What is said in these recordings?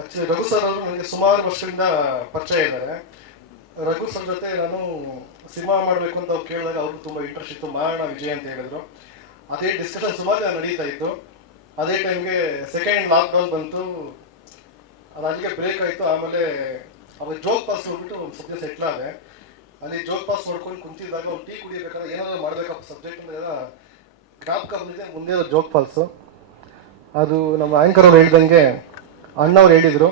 Actually Raghu sir ಅವರು ನನಗೆ ಸುಮಾರು ವರ್ಷದಿಂದ ಪರಿಚಯ ಇದ್ದಾರೆ. ರಘು ಸರ್ ಜೊತೆ ನಾನು ಸಿನಿಮಾ ಮಾಡಬೇಕು ಅಂತ ಅವ್ರು ಕೇಳಿದಾಗ ಅವ್ರಿಗೆ ತುಂಬ ಇಂಟ್ರೆಸ್ಟ್ ಇತ್ತು. ಮಾಡೋಣ ವಿಜಯ್ ಅಂತ ಹೇಳಿದ್ರು. ಅದೇ ಡಿಸ್ಕಷನ್ ಸುಮಾರು ನಡೀತಾ ಇತ್ತು. ಅದೇ ಟೈಮ್ಗೆ ಸೆಕೆಂಡ್ ಲಾಕ್ಡೌನ್ ಬಂತು. ಅದು ಅಲ್ಲಿಗೆ ಬ್ರೇಕ್ ಆಯಿತು. ಆಮೇಲೆ ಅವಾಗ ಜೋಗ್ ಪಾಸ್ ನೋಡ್ಬಿಟ್ಟು ಒಂದು ಸದ್ಯ ಸೆಟ್ಲ್ ಆದೆ. ಅಲ್ಲಿ ಜೋಗ್ ಪಾಸ್ ನೋಡ್ಕೊಂಡು ಕುಂತಿದ್ದಾಗ ಅವ್ರು ಟೀ ಕುಡಿಯಬೇಕಾದ್ರೆ ಏನಾದ್ರು ಮಾಡಬೇಕಪ್ಪ ಸಬ್ಜೆಕ್ಟ್ ಅಂದ್ರೆ ಜ್ಞಾಪಕ ಬಂದಿದೆ. ಮುಂದೆ ಜೋಗ್ ಫಾಲ್ಸು ಅದು ನಮ್ಮ ಆ್ಯಂಕರ್ ಅವ್ರು ಹೇಳ್ದಂಗೆ ಅಣ್ಣವ್ರು ಹೇಳಿದರು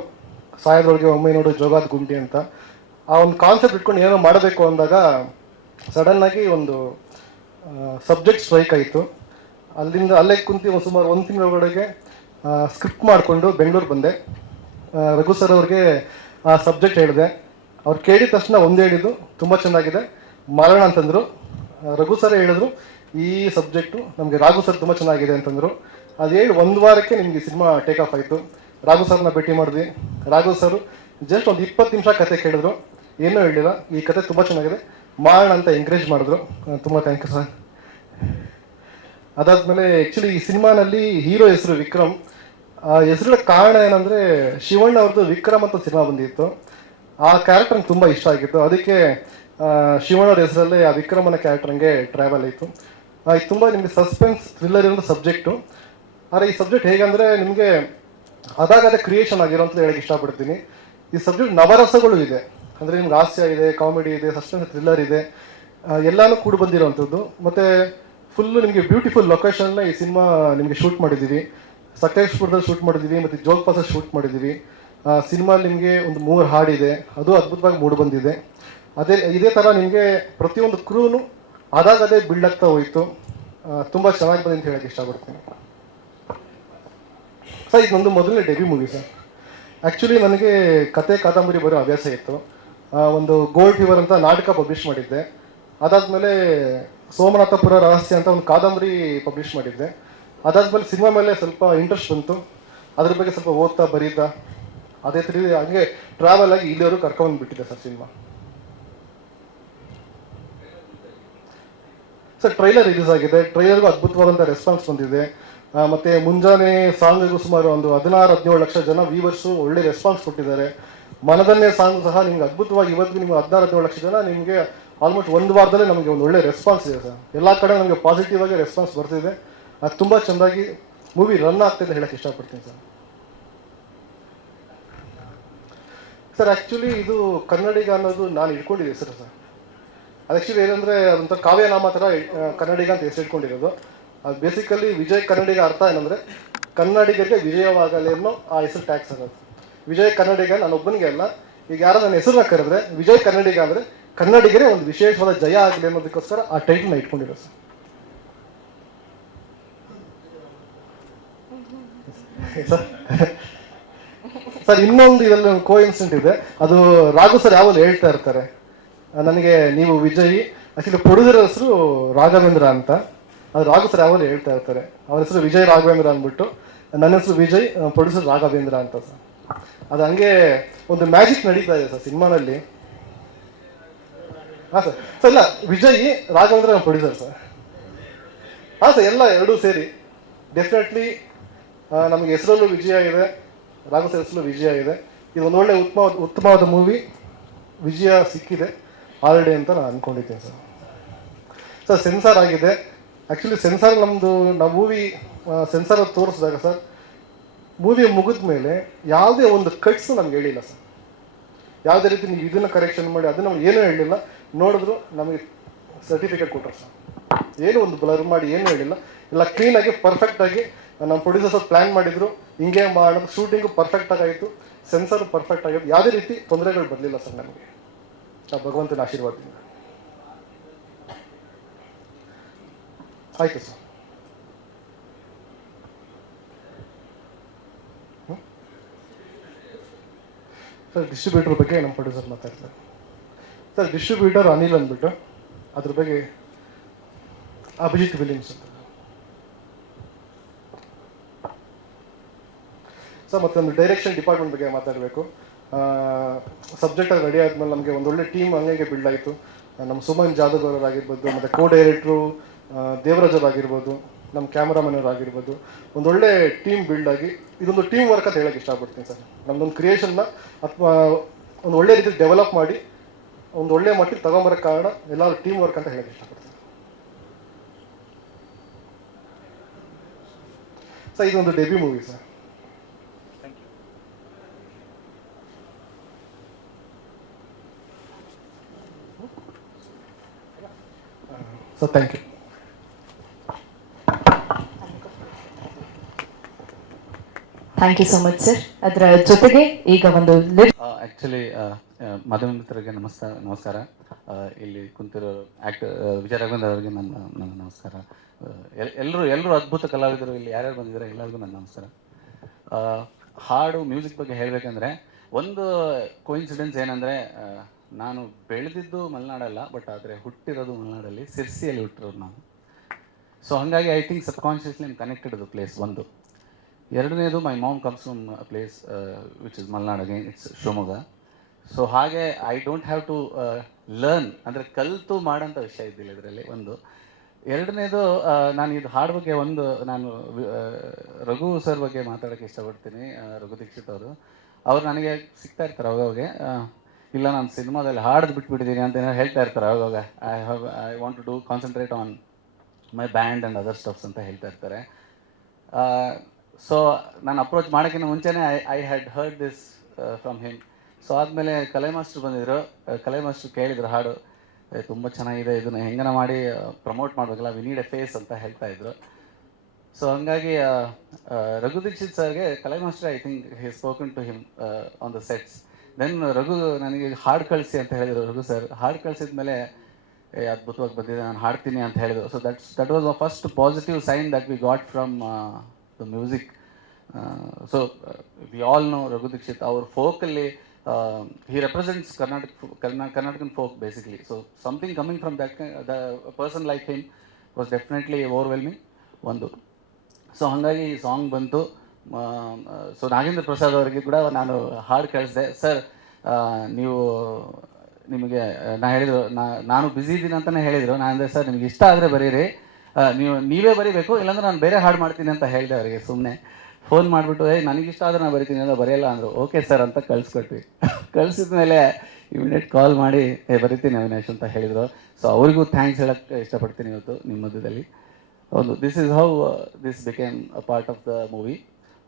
ಸಾಯೋದ್ರೊಳಗೆ ಒಮ್ಮೆ ನೋಡು ಜೋಗಾದ ಗುಂಡಿ ಅಂತ. ಆ ಒಂದು ಕಾನ್ಸೆಪ್ಟ್ ಇಟ್ಕೊಂಡು ಏನೋ ಮಾಡಬೇಕು ಅಂದಾಗ ಸಡನ್ನಾಗಿ ಒಂದು ಸಬ್ಜೆಕ್ಟ್ ಸ್ಟ್ರೈಕ್ ಆಯಿತು. ಅಲ್ಲಿಂದ ಅಲ್ಲೇ ಕುಂತು ಸುಮಾರು ಒಂದು ತಿಂಗಳೊಳಗೆ ಸ್ಕ್ರಿಪ್ಟ್ ಮಾಡಿಕೊಂಡು ಬೆಂಗಳೂರು ಬಂದೆ. ರಘು ಸರ್ ಅವ್ರಿಗೆ ಆ ಸಬ್ಜೆಕ್ಟ್ ಹೇಳಿದೆ. ಅವ್ರು ಕೇಳಿದ ತಕ್ಷಣ ಒಂದು ಹೇಳಿದ್ದು, ತುಂಬ ಚೆನ್ನಾಗಿದೆ. ಮಾಡೋಣ ಅಂತಂದರು. ರಘು ಸರ್ ಹೇಳಿದ್ರು, ಈ ಸಬ್ಜೆಕ್ಟು ನಮಗೆ ರಾಘು ಸರ್ ತುಂಬ ಚೆನ್ನಾಗಿದೆ ಅಂತಂದರು. ಅದು ಹೇಳಿ ಒಂದು ವಾರಕ್ಕೆ ನಿಮಗೆ ಸಿನಿಮಾ ಟೇಕ್ ಆಫ್ ಆಯಿತು. ರಾಘು ಸರ್ನ ಭೇಟಿ ಮಾಡಿದ್ವಿ. ರಾಘು ಸರ್ ಜಸ್ಟ್ ಒಂದು ಇಪ್ಪತ್ತು ನಿಮಿಷ ಕತೆ ಕೇಳಿದ್ರು. ಏನೂ ಹೇಳಿಲ್ಲ ಈ ಕತೆ ತುಂಬ ಚೆನ್ನಾಗಿದೆ. ಮಾಡೋಣ ಅಂತ ಎಂಕರೇಜ್ ಮಾಡಿದ್ರು. ತುಂಬ ಥ್ಯಾಂಕ್ ಯು ಸರ್ ಅದಾದ್ಮೇಲೆ ಆ್ಯಕ್ಚುಲಿ ಈ ಸಿನಿಮಾನಲ್ಲಿ ಹೀರೋ ಹೆಸರು ವಿಕ್ರಮ್. ಆ, ಹೆಸರಿನ ಕಾರಣ ಏನಂದರೆ ಶಿವಣ್ಣ ಅವ್ರದ್ದು ವಿಕ್ರಮ್ ಅಂತ ಸಿನಿಮಾ ಬಂದಿತ್ತು. ಆ ಕ್ಯಾರೆಕ್ಟರ್ ನಂಗೆ ತುಂಬ ಇಷ್ಟ ಆಗಿತ್ತು. ಅದಕ್ಕೆ ಶಿವಣ್ಣವ್ರ ಹೆಸರಲ್ಲೇ ಆ ವಿಕ್ರಮನ ಕ್ಯಾರೆಕ್ಟರ್ ಹಂಗೆ ಟ್ರಾವೆಲ್ ಆಯಿತು. ಇದು ತುಂಬ ನಿಮಗೆ ಸಸ್ಪೆನ್ಸ್ ಥ್ರಿಲ್ಲರ್ ಇರೋ ಸಬ್ಜೆಕ್ಟು ಆದರೆ ಈ ಸಬ್ಜೆಕ್ಟ್ ಹೇಗಂದ್ರೆ ನಿಮಗೆ ಅದಾಗದೇ ಕ್ರಿಯೇಷನ್ ಆಗಿರೋ ಅಂತ ಹೇಳಕ್ಕೆ ಇಷ್ಟಪಡ್ತೀನಿ. ಈ ಸಬ್ಜೆಕ್ಟ್ ನವರಸಗಳು ಇದೆ. ಅಂದರೆ ನಿಮ್ಗೆ ಹಾಸ್ಯ ಇದೆ ಕಾಮಿಡಿ ಇದೆ ಸಸ್ಪೆನ್ಸ್ ಥ್ರಿಲ್ಲರ್ ಇದೆ ಎಲ್ಲಾನು ಕೂಡ ಬಂದಿರೋವಂಥದ್ದು ಮತ್ತು ಫುಲ್ಲು ನಿಮಗೆ ಬ್ಯೂಟಿಫುಲ್ ಲೊಕೇಶನ್ನ ಈ ಸಿನಿಮಾ ನಿಮಗೆ ಶೂಟ್ ಮಾಡಿದ್ದೀವಿ. ಸಕಲೇಶ್ಪುರದಲ್ಲಿ ಶೂಟ್ ಮಾಡಿದ್ದೀವಿ, ಮತ್ತು ಜೋಗ್ ಪಾಸಲ್ಲಿ ಶೂಟ್ ಮಾಡಿದ್ದೀವಿ. ಸಿನಿಮಾ ನಿಮಗೆ ಒಂದು ಮೂರು ಹಾಡಿದೆ ಅದು ಅದ್ಭುತವಾಗಿ ಮೂಡ್ ಬಂದಿದೆ. ಅದೇ, ಇದೇ ಥರ ನಿಮಗೆ ಪ್ರತಿಯೊಂದು ಕ್ರೂನು ಅದಾಗದೇ ಬಿಲ್ಡ್ ಆಗ್ತಾ ಹೋಯಿತು. ತುಂಬ ಚೆನ್ನಾಗಿ ಬಂದಿದೆ ಅಂತ ಹೇಳಕ್ಕೆ ಇಷ್ಟಪಡ್ತೀನಿ. ಸರ್, ಇದು ನಂದು ಮೊದಲನೇ ಡೆಬ್ಯೂ ಮೂವಿ ಸರ್ ಆ್ಯಕ್ಚುಲಿ ನನಗೆ ಕತೆ ಕಾದಂಬರಿ ಬರೋ ಅಭ್ಯಾಸ ಇತ್ತು. ಒಂದು ಗೋಲ್ಡ್ ಫೀವರ್ ಅಂತ ನಾಟಕ ಪಬ್ಲಿಷ್ ಮಾಡಿದ್ದೆ. ಅದಾದಮೇಲೆ ಸೋಮನಾಥಪುರ ರಹಸ್ಯ ಅಂತ ಒಂದು ಕಾದಂಬರಿ ಪಬ್ಲಿಷ್ ಮಾಡಿದ್ದೆ. ಅದಾದಮೇಲೆ ಸಿನಿಮಾ ಮೇಲೆ ಸ್ವಲ್ಪ ಇಂಟ್ರೆಸ್ಟ್ ಬಂತು. ಅದ್ರ ಬಗ್ಗೆ ಸ್ವಲ್ಪ ಓದ್ತಾ ಬರೀತಾ, ಅದೇ ಥರ ಹಂಗೆ ಟ್ರಾವೆಲ್ ಆಗಿ ಇಲ್ಲಿವರೆಗೂ ಕರ್ಕೊಂಡು ಬಿಟ್ಟಿದೆ sir cinema. Sir trailer release ಆಗಿದೆ. ಟ್ರೈಲರ್ಗೂ ಅದ್ಭುತವಾದಂಥ ರೆಸ್ಪಾನ್ಸ್ ಬಂದಿದೆ. ಮತ್ತೆ ಮುಂಜಾನೆ ಸಾಂಗ್ಗೂ ಸುಮಾರು ಒಂದು ಹದಿನಾರು, ಹದಿನೇಳು ಲಕ್ಷ ಜನ ವ್ಯೂವರ್ಸು ಒಳ್ಳೆ ರೆಸ್ಪಾನ್ಸ್ ಕೊಟ್ಟಿದ್ದಾರೆ. ಮನದನ್ನೇ ಸಾಂಗ್ ಸಹ ನಿಮ್ಗೆ ಅದ್ಭುತವಾಗಿ ಇವತ್ತು ನಿಮ್ಗೆ ಹದಿನಾರು, ಹದಿನೇಳು ಲಕ್ಷ ಜನ ನಿಮಗೆ ಆಲ್ಮೋಸ್ಟ್ ಒಂದು ವಾರದಲ್ಲೇ ನಮಗೆ ಒಂದು ಒಳ್ಳೆ ರೆಸ್ಪಾನ್ಸ್ ಇದೆ ಸರ್. ಎಲ್ಲ ಕಡೆ ನಮಗೆ ಪಾಸಿಟಿವ್ ಆಗಿ ರೆಸ್ಪಾನ್ಸ್ ಬರ್ತಿದೆ. ಅದು ತುಂಬ ಚೆಂದಾಗಿ ಮೂವಿ ರನ್ ಆಗ್ತಿದೆ ಹೇಳಕ್ಕೆ ಇಷ್ಟಪಡ್ತೀನಿ ಸರ್. ಸರ್ ಆ್ಯಕ್ಚುಲಿ ಇದು ಕನ್ನಡಿಗ ಅನ್ನೋದು ನಾನು ಇಟ್ಕೊಂಡಿದ್ದೆ ಸರ್ ಸರ್. ಅದು ಆ್ಯಕ್ಚುಲಿ ಏನಂದರೆ ಅದೊಂಥರ ಕಾವ್ಯನಾಮ ಥರ ಕನ್ನಡಿಗ ಅಂತ ಹೆಸರು ಅದು ಬೇಸಿಕಲಿ ವಿಜಯ್ ಕನ್ನಡಿಗ ಅರ್ಥ ಏನಂದರೆ, ಕನ್ನಡಿಗರಿಗೆ ವಿಜಯವಾಗಲಿ ಅನ್ನೋ ಆ ಹೆಸರು ಟ್ಯಾಕ್ಸ್ ಅನ್ನೋದು. ವಿಜಯ್ ಕನ್ನಡಿಗ ನಾನು ಒಬ್ಬನಿಗೆ ಅಲ್ಲ. ಈಗ ಯಾರು ನನ್ನ ಹೆಸರನ್ನ ಕರೆದ್ರೆ, ವಿಜಯ್ ಕನ್ನಡಿಗ ಅಂದರೆ ಕನ್ನಡಿಗರೇ ಒಂದು ವಿಶೇಷವಾದ ಜಯ ಆಗಲಿ ಅನ್ನೋದಕ್ಕೋಸ್ಕರ ಆ ಟೈಟ್ನ ಇಟ್ಕೊಂಡಿರೋ ಸರ್. ಸರ್ ಇನ್ನೊಂದು ಇದರಲ್ಲಿ ಕೋ ಇನ್ಸಿಡೆಂಟ್ ಇದೆ. ಅದು ರಾಘು ಸರ್ ಯಾವಾಗಲೂ ಹೇಳ್ತಾ ಇರ್ತಾರೆ. ನನಗೆ ನೀವು ವಿಜಯಿ, ಆಕ್ಚುಲಿ ಪ್ರೊಡ್ಯೂಸರ್ ಹೆಸರು ರಾಘವೇಂದ್ರ ಅಂತ. ಅದು ರಾಘು ಸರ್ ಯಾವಾಗಲೂ ಹೇಳ್ತಾ ಇರ್ತಾರೆ. ಅವ್ರ ಹೆಸರು ವಿಜಯ್ ರಾಘವೇಂದ್ರ ಅಂದ್ಬಿಟ್ಟು, ನನ್ನ ಹೆಸರು ವಿಜಯ್ ಪ್ರೊಡ್ಯೂಸರ್ ರಾಘವೇಂದ್ರ ಅಂತ ಸರ್. ಅದು ಹಂಗೆ ಒಂದು ಮ್ಯಾಜಿಕ್ ನಡೀತಾ ಇದೆ ಸರ್ ಸಿನಿಮಾನಲ್ಲಿ ಹಾಂ ಸರ್. ಸರ್, ಇಲ್ಲ, ವಿಜಯ್ ರಾಘವೇಂದ್ರ ಪ್ರೊಡ್ಯೂಸರ್ ಸರ್. ಹಾಂ ಸರ್, ಎಲ್ಲ ಎರಡೂ ಸೇರಿ. ಡೆಫಿನೆಟ್ಲಿ ನಮಗೆ ಹೆಸರಲ್ಲೂ ವಿಜಯ ಇದೆ ರಾಘು ಸರ್ ಹೆಸರಲ್ಲೂ ವಿಜಯ ಇದೆ ಇದು ಒಂದು ಒಳ್ಳೆ ಉತ್ತಮ, ಉತ್ತಮವಾದ ಮೂವಿ ವಿಜಯ ಸಿಕ್ಕಿದೆ. ಆಲ್ರೆಡಿ ಅಂತ ನಾನು ಅಂದ್ಕೊಂಡಿದ್ದೀನಿ ಸರ್. ಸರ್, ಸೆನ್ಸಾರ್ ಆಗಿದೆ. ಆ್ಯಕ್ಚುಲಿ ಸೆನ್ಸಾರ್ ನಮ್ಮದು ನಾವು ಮೂವಿ ಸೆನ್ಸಾರ್ ತೋರಿಸಿದಾಗ ಸರ್ ಮೂವಿ ಮುಗಿದ ಮೇಲೆ ಯಾವುದೇ ಒಂದು ಕಟ್ಸ್ ನಮ್ಗೆ ಹೇಳಿಲ್ಲ ಸರ್. ಯಾವುದೇ ರೀತಿ ನೀವು ಇದನ್ನು ಕರೆಕ್ಷನ್ ಮಾಡಿ, ಅದನ್ನ ನಮ್ಗೆ ಏನೂ ಹೇಳಿಲ್ಲ. ನೋಡಿದ್ರು ನಮಗೆ ಸರ್ಟಿಫಿಕೇಟ್ ಕೊಟ್ಟರು ಸರ್. ಏನು ಒಂದು ಬ್ಲರ್ ಮಾಡಿ, ಏನೂ ಹೇಳಿಲ್ಲ. ಎಲ್ಲ ಕ್ಲೀನಾಗಿ ಪರ್ಫೆಕ್ಟಾಗಿ ನಮ್ಮ ಪ್ರೊಡ್ಯೂಸರ್ಸ್ ಪ್ಲ್ಯಾನ್ ಮಾಡಿದ್ರು. ಹಿಂಗೆ ಮಾಡೋದು ಶೂಟಿಂಗು ಪರ್ಫೆಕ್ಟಾಗಿ ಆಯಿತು ಸೆನ್ಸರ್ ಪರ್ಫೆಕ್ಟ್ ಆಗಿತ್ತು ಯಾವುದೇ ರೀತಿ ತೊಂದರೆಗಳು ಬರಲಿಲ್ಲ ಸರ್ ನಮಗೆ. ಆ ಭಗವಂತನ ಆಶೀರ್ವಾದದಿಂದ. ಆಯಿತು ಸರ್. ಸರ್ ಡಿಸ್ಟ್ರಿಬ್ಯೂಟರ್ ಬಗ್ಗೆ ನಮ್ಮ ಪ್ರೊಡ್ಯೂಸರ್ ಮಾತಾಡ್ತಾರೆ. ಸರ್ ಡಿಸ್ಟ್ರಿಬ್ಯೂಟರ್ ಅನಿಲ್ ಅಂದ್ಬಿಟ್ಟು ಅದ್ರ ಬಗ್ಗೆ ಅಭಿಜಿತ್ ವಿಲಿಯಮ್ಸ್ ಅಂತ. ಸರ್, ಮತ್ತೊಂದು ಡೈರೆಕ್ಷನ್ ಡಿಪಾರ್ಟ್ಮೆಂಟ್ ಬಗ್ಗೆ ಮಾತಾಡಬೇಕು. ಸಬ್ಜೆಕ್ಟ್ ರೆಡಿ ಆದ್ಮೇಲೆ ನಮಗೆ ಒಂದೊಳ್ಳೆ ಟೀಮ್ ಹಂಗೆ ಬಿಲ್ಡ್ ಆಯಿತು. ನಮ್ಮ ಸುಮನ್ ಜಾದವ್ ಅವರಾಗಿರ್ಬೋದು ಮತ್ತು ಕೋ ಡೈರೆಕ್ಟ್ರು ದೇವರಾಜ್ ಆಗಿರ್ಬೋದು ನಮ್ಮ ಕ್ಯಾಮ್ರಾಮನವರಾಗಿರ್ಬೋದು ಒಂದೊಳ್ಳೆ ಟೀಮ್ ಬಿಲ್ಡ್ ಆಗಿ ಇದೊಂದು ಟೀಮ್ ವರ್ಕ್ ಅಂತ ಹೇಳಕ್ಕೆ ಇಷ್ಟಪಡ್ತೀನಿ ಸರ್. ನಮ್ಮದೊಂದು ಕ್ರಿಯೇಷನ್ನ ಅಥವಾ ಒಂದು ಒಳ್ಳೆ ರೀತಿ ಡೆವಲಪ್ ಮಾಡಿ ಒಂದು ಒಳ್ಳೆ ಮಟ್ಟಿಗೆ ತಗೊಂಬರೋಕ್ಕೆ ಕಾರಣ ಎಲ್ಲರೂ ಟೀಮ್ ವರ್ಕ್ ಅಂತ ಹೇಳಕ್ಕೆ ಇಷ್ಟಪಡ್ತೀನಿ. ಸರ್ ಇದೊಂದು debut movie sir. Sir thank you thank you so much sir ಅದರ ಜೊತೆಗೆ ಈಗ ಒಂದು ಆಕ್ಚುಲಿ ಆ್ಯಕ್ಚುಲಿ ಮಾಧ್ಯಮ ಮಿತ್ರರಿಗೆ ನಮಸ್ಕಾರ ನಮಸ್ಕಾರ ಇಲ್ಲಿ ಕುಂತಿರೋ ಆ್ಯಕ್ಟ್ ವಿಜಯ ರಾಘವೇಂದ್ರ ಅವರಿಗೆ ನನ್ನ ನನ್ನ ನಮಸ್ಕಾರ. ಎಲ್ಲರೂ ಎಲ್ಲರೂ ಅದ್ಭುತ ಕಲಾವಿದರು ಇಲ್ಲಿ ಯಾರ್ಯಾರು ಬಂದಿದ್ದಾರೆ ಎಲ್ಲರಿಗೂ ನನ್ನ ನಮಸ್ಕಾರ. ಆ, ಹಾಡು ಮ್ಯೂಸಿಕ್ ಬಗ್ಗೆ ಹೇಳಬೇಕಂದ್ರೆ ಒಂದು ಕೋಇನ್ಸಿಡೆನ್ಸ್ ಏನಂದರೆ ನಾನು ಬೆಳೆದಿದ್ದು ಮಲೆನಾಡಲ್ಲ ಬಟ್ ಆದರೆ ಹುಟ್ಟಿರೋದು ಮಲೆನಾಡಲ್ಲಿ ಸಿರ್ಸಿಯಲ್ಲಿ ಹುಟ್ಟಿರೋದು ನಾನು. ಸೊ ಹಾಗಾಗಿ I think subconsciously I'm connected ಅದು ಪ್ಲೇಸ್ ಒಂದು. ಎರಡನೇದು my mom comes from place which is Malnad again it's Shivamogga so ಹಾಗೆ I don't have to learn ಅಂದರೆ ಕಲಿತು ಮಾಡೋಂಥ ವಿಷಯ ಇದ್ದಿಲ್ಲ ಇದರಲ್ಲಿ ಒಂದು. ಎರಡನೇದು ನಾನು ಇದು ಹಾಡು ಬಗ್ಗೆ ಒಂದು ನಾನು ಆ, ರಘು ಸರ್ ಬಗ್ಗೆ ಮಾತಾಡೋಕ್ಕೆ ಇಷ್ಟಪಡ್ತೀನಿ ಆ, ರಘು ದೀಕ್ಷಿತ್ ಅವರು. ಅವ್ರು ನನಗೆ ಸಿಗ್ತಾ ಇರ್ತಾರೆ ಅವಾಗವಾಗ ಇಲ್ಲ ನಾನು ಸಿನಿಮಾದಲ್ಲಿ ಹಾಡ್ದು ಬಿಟ್ಬಿಟ್ಟಿದ್ದೀನಿ ಅಂತ ಏನೋ ಹೇಳ್ತಾ ಇರ್ತಾರೆ ಅವಾಗವಾಗ. I have I want to do concentrate on my band and other stuffs ಅಂತ ಹೇಳ್ತಾ ಇರ್ತಾರೆ. ಸೊ ನಾನು ಅಪ್ರೋಚ್ ಮಾಡೋಕ್ಕಿಂತ ಮುಂಚೆನೇ I I had heard this from him so ಆದಮೇಲೆ ಕಲೆ ಮಾಸ್ಟ್ರು ಬಂದಿದ್ರು. ಆ, ಕಲೆ ಮಾಸ್ಟ್ರು ಕೇಳಿದ್ರು ಹಾಡು. ತುಂಬ ಚೆನ್ನಾಗಿದೆ ಇದನ್ನು ಹೆಂಗನ ಮಾಡಿ ಪ್ರಮೋಟ್ ಮಾಡಬೇಕಲ್ಲ ವಿ ನೀಡ್ ಎ ಫೇಸ್ ಅಂತ ಹೇಳ್ತಾ ಇದ್ರು. ಸೊ ಹಂಗಾಗಿ ಆ, ಆ, ರಘು ದೀಕ್ಷಿತ್ ಸರ್ಗೆ Kalai master I think he spoken to him on the sets then Raghu ನನಗೆ ಹಾಡು ಕಳಿಸಿ ಅಂತ ಹೇಳಿದರು ರಘು ಸರ್. ಹಾಡು ಕಳಿಸಿದ ಮೇಲೆ ಅದ್ಭುತವಾಗಿ ಬಂದಿದೆ ನಾನು ಹಾಡ್ತೀನಿ ಅಂತ ಹೇಳಿದರು. So that's that was a first positive sign that we got from the music so we all know Raghu Dixit ಅವ್ರ ಫೋಕಲ್ಲಿ he represents Karnataka Karna Karnatakan folk basically so something coming from that the person like him was definitely overwhelming ಒಂದು. So ಹಾಗಾಗಿ ಈ song ಬಂತು. So Nagendra Prasad ಅವರಿಗೆ ಕೂಡ ನಾನು ಹಾಡು ಕಳಿಸಿದೆ sir ನೀವು, ನಿಮಗೆ, ನಾ ಹೇಳಿದ್ರು ನಾನು ಬ್ಯುಸಿ ಇದ್ದೀನಿ ಅಂತಲೇ ಹೇಳಿದರು. ನಾನು ಅಂದರೆ ಸರ್ ನಿಮ್ಗೆ ಇಷ್ಟ ಆದರೆ ಬರೀರಿ. ನೀವು, ನೀವೇ ಬರೀಬೇಕು, ಇಲ್ಲಾಂದ್ರೆ ನಾನು ಬೇರೆ ಹಾಡು ಮಾಡ್ತೀನಿ ಅಂತ ಹೇಳಿದೆ ಅವರಿಗೆ ಸುಮ್ಮನೆ ಫೋನ್ ಮಾಡಿಬಿಟ್ಟು, ಏಯ್ ನನಗಿಷ್ಟ ಆದರೆ ನಾನು ಬರಿತೀನಿ. ಅಂತ ಬರೆಯಲ್ಲ ಅಂದರು. ಓಕೆ ಸರ್ ಅಂತ ಕಳಿಸ್ಕೊಟ್ವಿ. ಕಳಿಸಿದ ಮೇಲೆ ಇಮಿಡಿಯೇಟ್ ಕಾಲ್ ಮಾಡಿ, ಏ, ಬರಿತೀನಿ ಅವಿನಾಶ್, ಅಂತ ಹೇಳಿದರು. ಸೊ ಅವರಿಗೂ ಥ್ಯಾಂಕ್ಸ್ ಹೇಳಕ್ಕೆ ಇಷ್ಟಪಡ್ತೀನಿ ಇವತ್ತು ನಿಮ್ಮ ಮಧ್ಯದಲ್ಲಿ. ಒಂದು this is how this became a part of the movie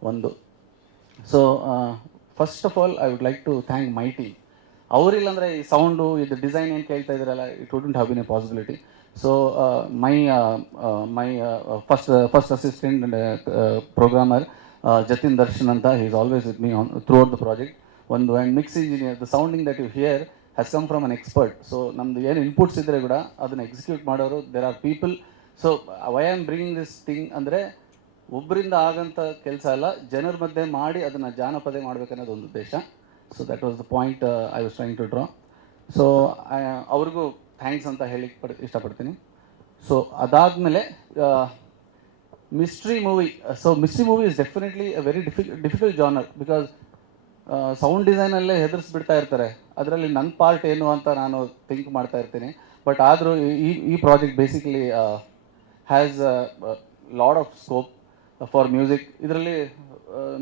ಒಂದು. So first of all I would like to thank my team ಅವರಿಲ್ಲ ಈ ಸೌಂಡು ಇದು ಡಿಸೈನ್ ಏನು ಕೇಳ್ತಾ ಇದ್ರಲ್ಲ it wouldn't have been a possibility so my my first first assistant and programmer Jatin Darshan ಅಂತ he is always with me on throughout the project ಒಂದು and mix engineer the sounding that you hear has come from an expert so ನಮ್ದು ಏನು inputs ಇದ್ದರೆ ಕೂಡ ಅದನ್ನು execute ಮಾಡೋರು there are people so why am bringing this thing ಅಂದರೆ ಒಬ್ಬರಿಂದ ಆಗಂತ ಕೆಲಸ ಅಲ್ಲ, ಜನರ ಮಧ್ಯೆ ಮಾಡಿ ಅದನ್ನು ಜಾನಪದ ಮಾಡಬೇಕನ್ನೋದು ಒಂದು ಉದ್ದೇಶ so that was the point I was trying to draw so ಅವ್ರಿಗೂ ಥ್ಯಾಂಕ್ಸ್ ಅಂತ ಹೇಳಿಕ್ಕೆ ಪಡ್, ಇಷ್ಟಪಡ್ತೀನಿ. ಸೊ ಅದಾದಮೇಲೆ mystery movie so mystery movie is definitely a very diffi difficult genre because sound ಡಿಸೈನಲ್ಲೇ ಹೆದರ್ಸ್ಬಿಡ್ತಾ ಇರ್ತಾರೆ. ಅದರಲ್ಲಿ ನನ್ನ ಪಾರ್ಟ್ ಏನು ಅಂತ ನಾನು ಥಿಂಕ್ ಮಾಡ್ತಾ ಇರ್ತೀನಿ. ಬಟ್ ಆದರೂ ಈ ಈ project basically has lot of scope for music ಇದರಲ್ಲಿ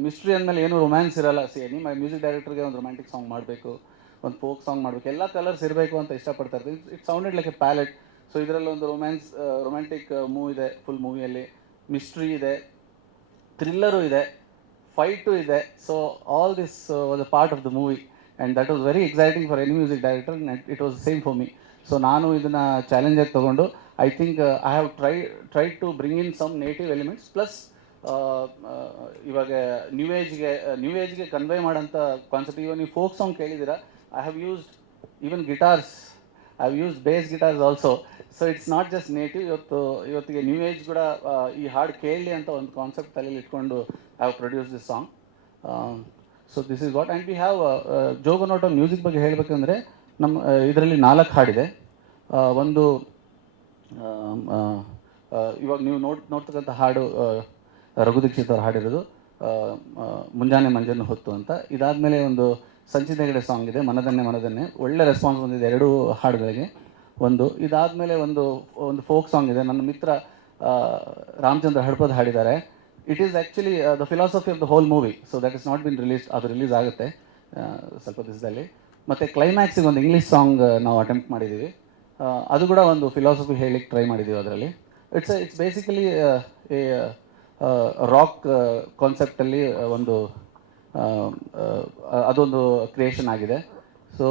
ಮಿಸ್ಟ್ರಿ ಅಂದಮೇಲೆ ಏನು ರೊಮ್ಯಾನ್ಸ್ ಇರಲ್ಲ. ಸಿ ಎನಿ ಮೈ ಮ್ಯೂಸಿಕ್ ಡೈರೆಕ್ಟರ್ಗೆ ಒಂದು ರೊಮ್ಯಾಂಟಿಕ್ ಸಾಂಗ್ ಮಾಡಬೇಕು. ಒಂದು ಫೋಕ್ ಸಾಂಗ್ ಮಾಡಬೇಕು. ಎಲ್ಲ ಕಲರ್ಸ್ ಇರಬೇಕು ಅಂತ ಇಷ್ಟಪಡ್ತಾ ಇರ್ತೀನಿ. It sounded like a palette so ಇದರಲ್ಲಿ ಒಂದು ರೊಮ್ಯಾನ್ಸ್ ರೊಮ್ಯಾಂಟಿಕ್ ಮೂವ್ ಇದೆ ಫುಲ್ ಮೂವಿಯಲ್ಲಿ ಮಿಸ್ಟ್ರಿ ಇದೆ. ಥ್ರಿಲ್ಲರು ಇದೆ. ಫೈಟು ಇದೆ. So all this was a part of the movie and that was very exciting for any music director it was same for me so ನಾನು ಇದನ್ನು ಚಾಲೆಂಜಾಗಿ ತೊಗೊಂಡು I think I have try try to bring in some native elements plus ಇವಾಗ new ಏಜ್ಗೆ new ಏಜ್ಗೆ convey ಮಾಡೋಂಥ concept ಇವಾಗ ನೀವು folk song ಕೇಳಿದ್ದೀರಾ I have used even guitars I've used bass guitars also so it's not just native ಇವತ್ತು, ಇವತ್ತಿಗೆ new age ಕೂಡ ಈ ಹಾಡು ಕೇಳಲಿ ಅಂತ ಒಂದು ಕಾನ್ಸೆಪ್ಟ್ ತಲೆಯಲ್ಲಿ ಇಟ್ಕೊಂಡು I produce this song so this is what and we have ಜೋಗನೋಟ music ಬಗ್ಗೆ ಹೇಳಬೇಕಂದ್ರೆ ನಮ್ಮ ಇದರಲ್ಲಿ ನಾಲ್ಕು ಹಾಡಿದೆ. ಒಂದು ಇವಾಗ ನೀವು ನೋಡ್, ನೋಡ್ತಕ್ಕಂಥ ಹಾಡು ರಘು ದೀಕ್ಷಿತ್ ಅವ್ರು ಹಾಡಿರೋದು ಮುಂಜಾನೆ ಮಂಜನ್ನು ಹೊತ್ತು ಅಂತ. ಇದಾದಮೇಲೆ ಒಂದು ಸಂಚಿತ ಹೆಗಡೆ ಸಾಂಗ್ ಇದೆ, ಮನದನ್ನೇ ಮನದನ್ನೇ. ಒಳ್ಳೆ ರೆಸ್ಪಾನ್ಸ್ ಬಂದಿದೆ ಎರಡೂ ಹಾಡುಗಳಿಗೆ. ಒಂದು, ಇದಾದಮೇಲೆ ಒಂದು ಒಂದು ಫೋಕ್ ಸಾಂಗ್ ಇದೆ. ನನ್ನ ಮಿತ್ರ ರಾಮಚಂದ್ರ ಹಡ್ಪದ್ ಹಾಡಿದ್ದಾರೆ. It is actually the philosophy of the whole movie so that is not been release ಅದು ರಿಲೀಸ್ ಆಗುತ್ತೆ. ಸ್ವಲ್ಪ ದಿವಸದಲ್ಲಿ. ಮತ್ತು ಕ್ಲೈಮ್ಯಾಕ್ಸಿಗೆ ಒಂದು ಇಂಗ್ಲೀಷ್ ಸಾಂಗ್ ನಾವು ಅಟೆಂಪ್ಟ್ ಮಾಡಿದ್ದೀವಿ. ಅದು ಕೂಡ ಒಂದು ಫಿಲಾಸಫಿ ಹೇಳಿಕ್ಕೆ ಟ್ರೈ ಮಾಡಿದ್ದೀವಿ ಅದರಲ್ಲಿ. ಇಟ್ಸ್ ಇಟ್ಸ್ ಬೇಸಿಕಲಿ ರಾಕ್ ಕಾನ್ಸೆಪ್ಟಲ್ಲಿ ಒಂದು ಅದೊಂದು ಕ್ರಿಯೇಷನ್ ಆಗಿದೆ. So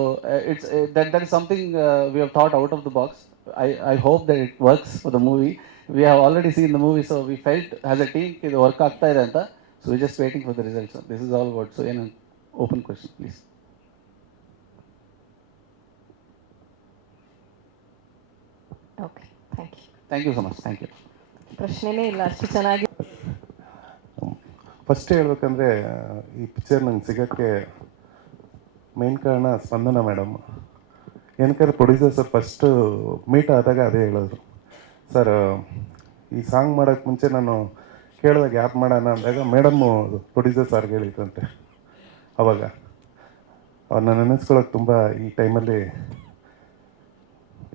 it's that that is something we have thought out of the box I I hope that it works for the movie we have already seen the movie so we felt as a team ಇದು work ಆಗ್ತಾ ಇದೆ ಅಂತ. So we just waiting for the results this is all word so ಏನು open question please okay thank you thank you so much thank you ಪ್ರಶ್ನೆನೇ ಇಲ್ಲ ಅಷ್ಟು ಚೆನ್ನಾಗಿ first ಹೇಳ್ಬೇಕಂದ್ರೆ, ಈ ಪಿಕ್ಚರ್ ನಂಗೆ ಸಿಗೋಕ್ಕೆ ಮೇನ್ ಕಾರಣ ಸ್ಪಂದನ ಮೇಡಮ್ ಏನಕ್ಕೆ ಪ್ರೊಡ್ಯೂಸರ್ ಸರ್ ಫಸ್ಟ್ ಮೀಟ್ ಆದಾಗ ಅದೇ ಹೇಳೋದು. ಸರ್ ಈ ಸಾಂಗ್ ಮಾಡೋಕ್ಕೆ ಮುಂಚೆ ನಾನು ಕೇಳಿದಾಗ ಯಾರು ಮಾಡೋಣ ಅಂದಾಗ ಮೇಡಮ್ಮು ಪ್ರೊಡ್ಯೂಸರ್ ಸರ್ ಹೇಳಿದ್ರಂತೆ. ಅವಾಗ. ಅವ್ರನ್ನ ನೆನೆಸ್ಕೊಳ್ಳೋಕೆ ತುಂಬ ಈ ಟೈಮಲ್ಲಿ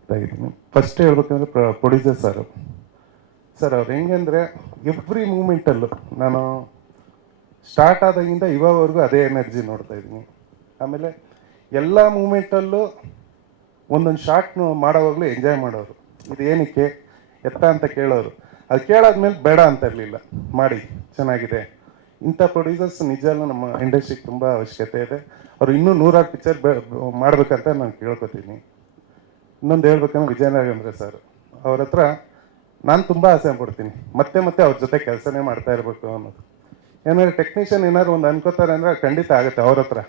ಇದಾಗಿದ್ದೀನಿ. ಫಸ್ಟ್ ಹೇಳ್ಬೇಕಂದ್ರೆ ಪ್ರ ಪ್ರೊಡ್ಯೂಸರ್ ಸರ್ ಸರ್ ಅವ್ರು ಹೆಂಗೆ ಅಂದರೆ ಎವ್ರಿ ಮೂಮೆಂಟಲ್ಲೂ ನಾನು ಸ್ಟಾರ್ಟ್ ಆದಾಗಿಂದ ಇವಾಗವರೆಗೂ ಅದೇ ಎನರ್ಜಿ ನೋಡ್ತಾ ಇದ್ದೀನಿ. ಆಮೇಲೆ ಎಲ್ಲ ಮೂಮೆಂಟಲ್ಲೂ ಒಂದೊಂದು ಶಾರ್ಟ್ ಮಾಡೋವಾಗಲೂ ಎಂಜಾಯ್ ಮಾಡೋರು. ಇದು ಏನಕ್ಕೆ? ಎತ್ತ ಅಂತ ಕೇಳೋರು. ಅದು ಕೇಳಾದ್ಮೇಲೆ ಬೇಡ ಅಂತ ಇರಲಿಲ್ಲ. ಮಾಡಿ. ಚೆನ್ನಾಗಿದೆ. ಇಂಥ ಪ್ರೊಡ್ಯೂಸರ್ಸ್ ನಿಜವೂ ನಮ್ಮ ಇಂಡಸ್ಟ್ರಿಗೆ ತುಂಬ ಅವಶ್ಯಕತೆ ಇದೆ. ಅವರು ಇನ್ನೂ ನೂರಾರು ಪಿಕ್ಚರ್ ಮಾಡಬೇಕಂತ ನಾನು ಕೇಳ್ಕೊತೀನಿ. ಇನ್ನೊಂದು ಹೇಳ್ಬೇಕಂದ್ರೆ ವಿಜಯನಾಗೇಂದ್ರ ಸರ್. ಅವ್ರ ಹತ್ರ ನಾನು ತುಂಬ ಆಸೆ ಪಡ್ತೀನಿ. ಮತ್ತೆ ಮತ್ತೆ ಅವ್ರ ಜೊತೆ ಕೆಲಸನೇ ಮಾಡ್ತಾ ಇರಬೇಕು ಅನ್ನೋದು. ಏನಾದ್ರು ಟೆಕ್ನಿಷಿಯನ್ ಏನಾದ್ರು ಒಂದು ಅನ್ಕೋತಾರೆ ಅಂದರೆ ಖಂಡಿತ ಆಗುತ್ತೆ ಅವ್ರ ಹತ್ರ.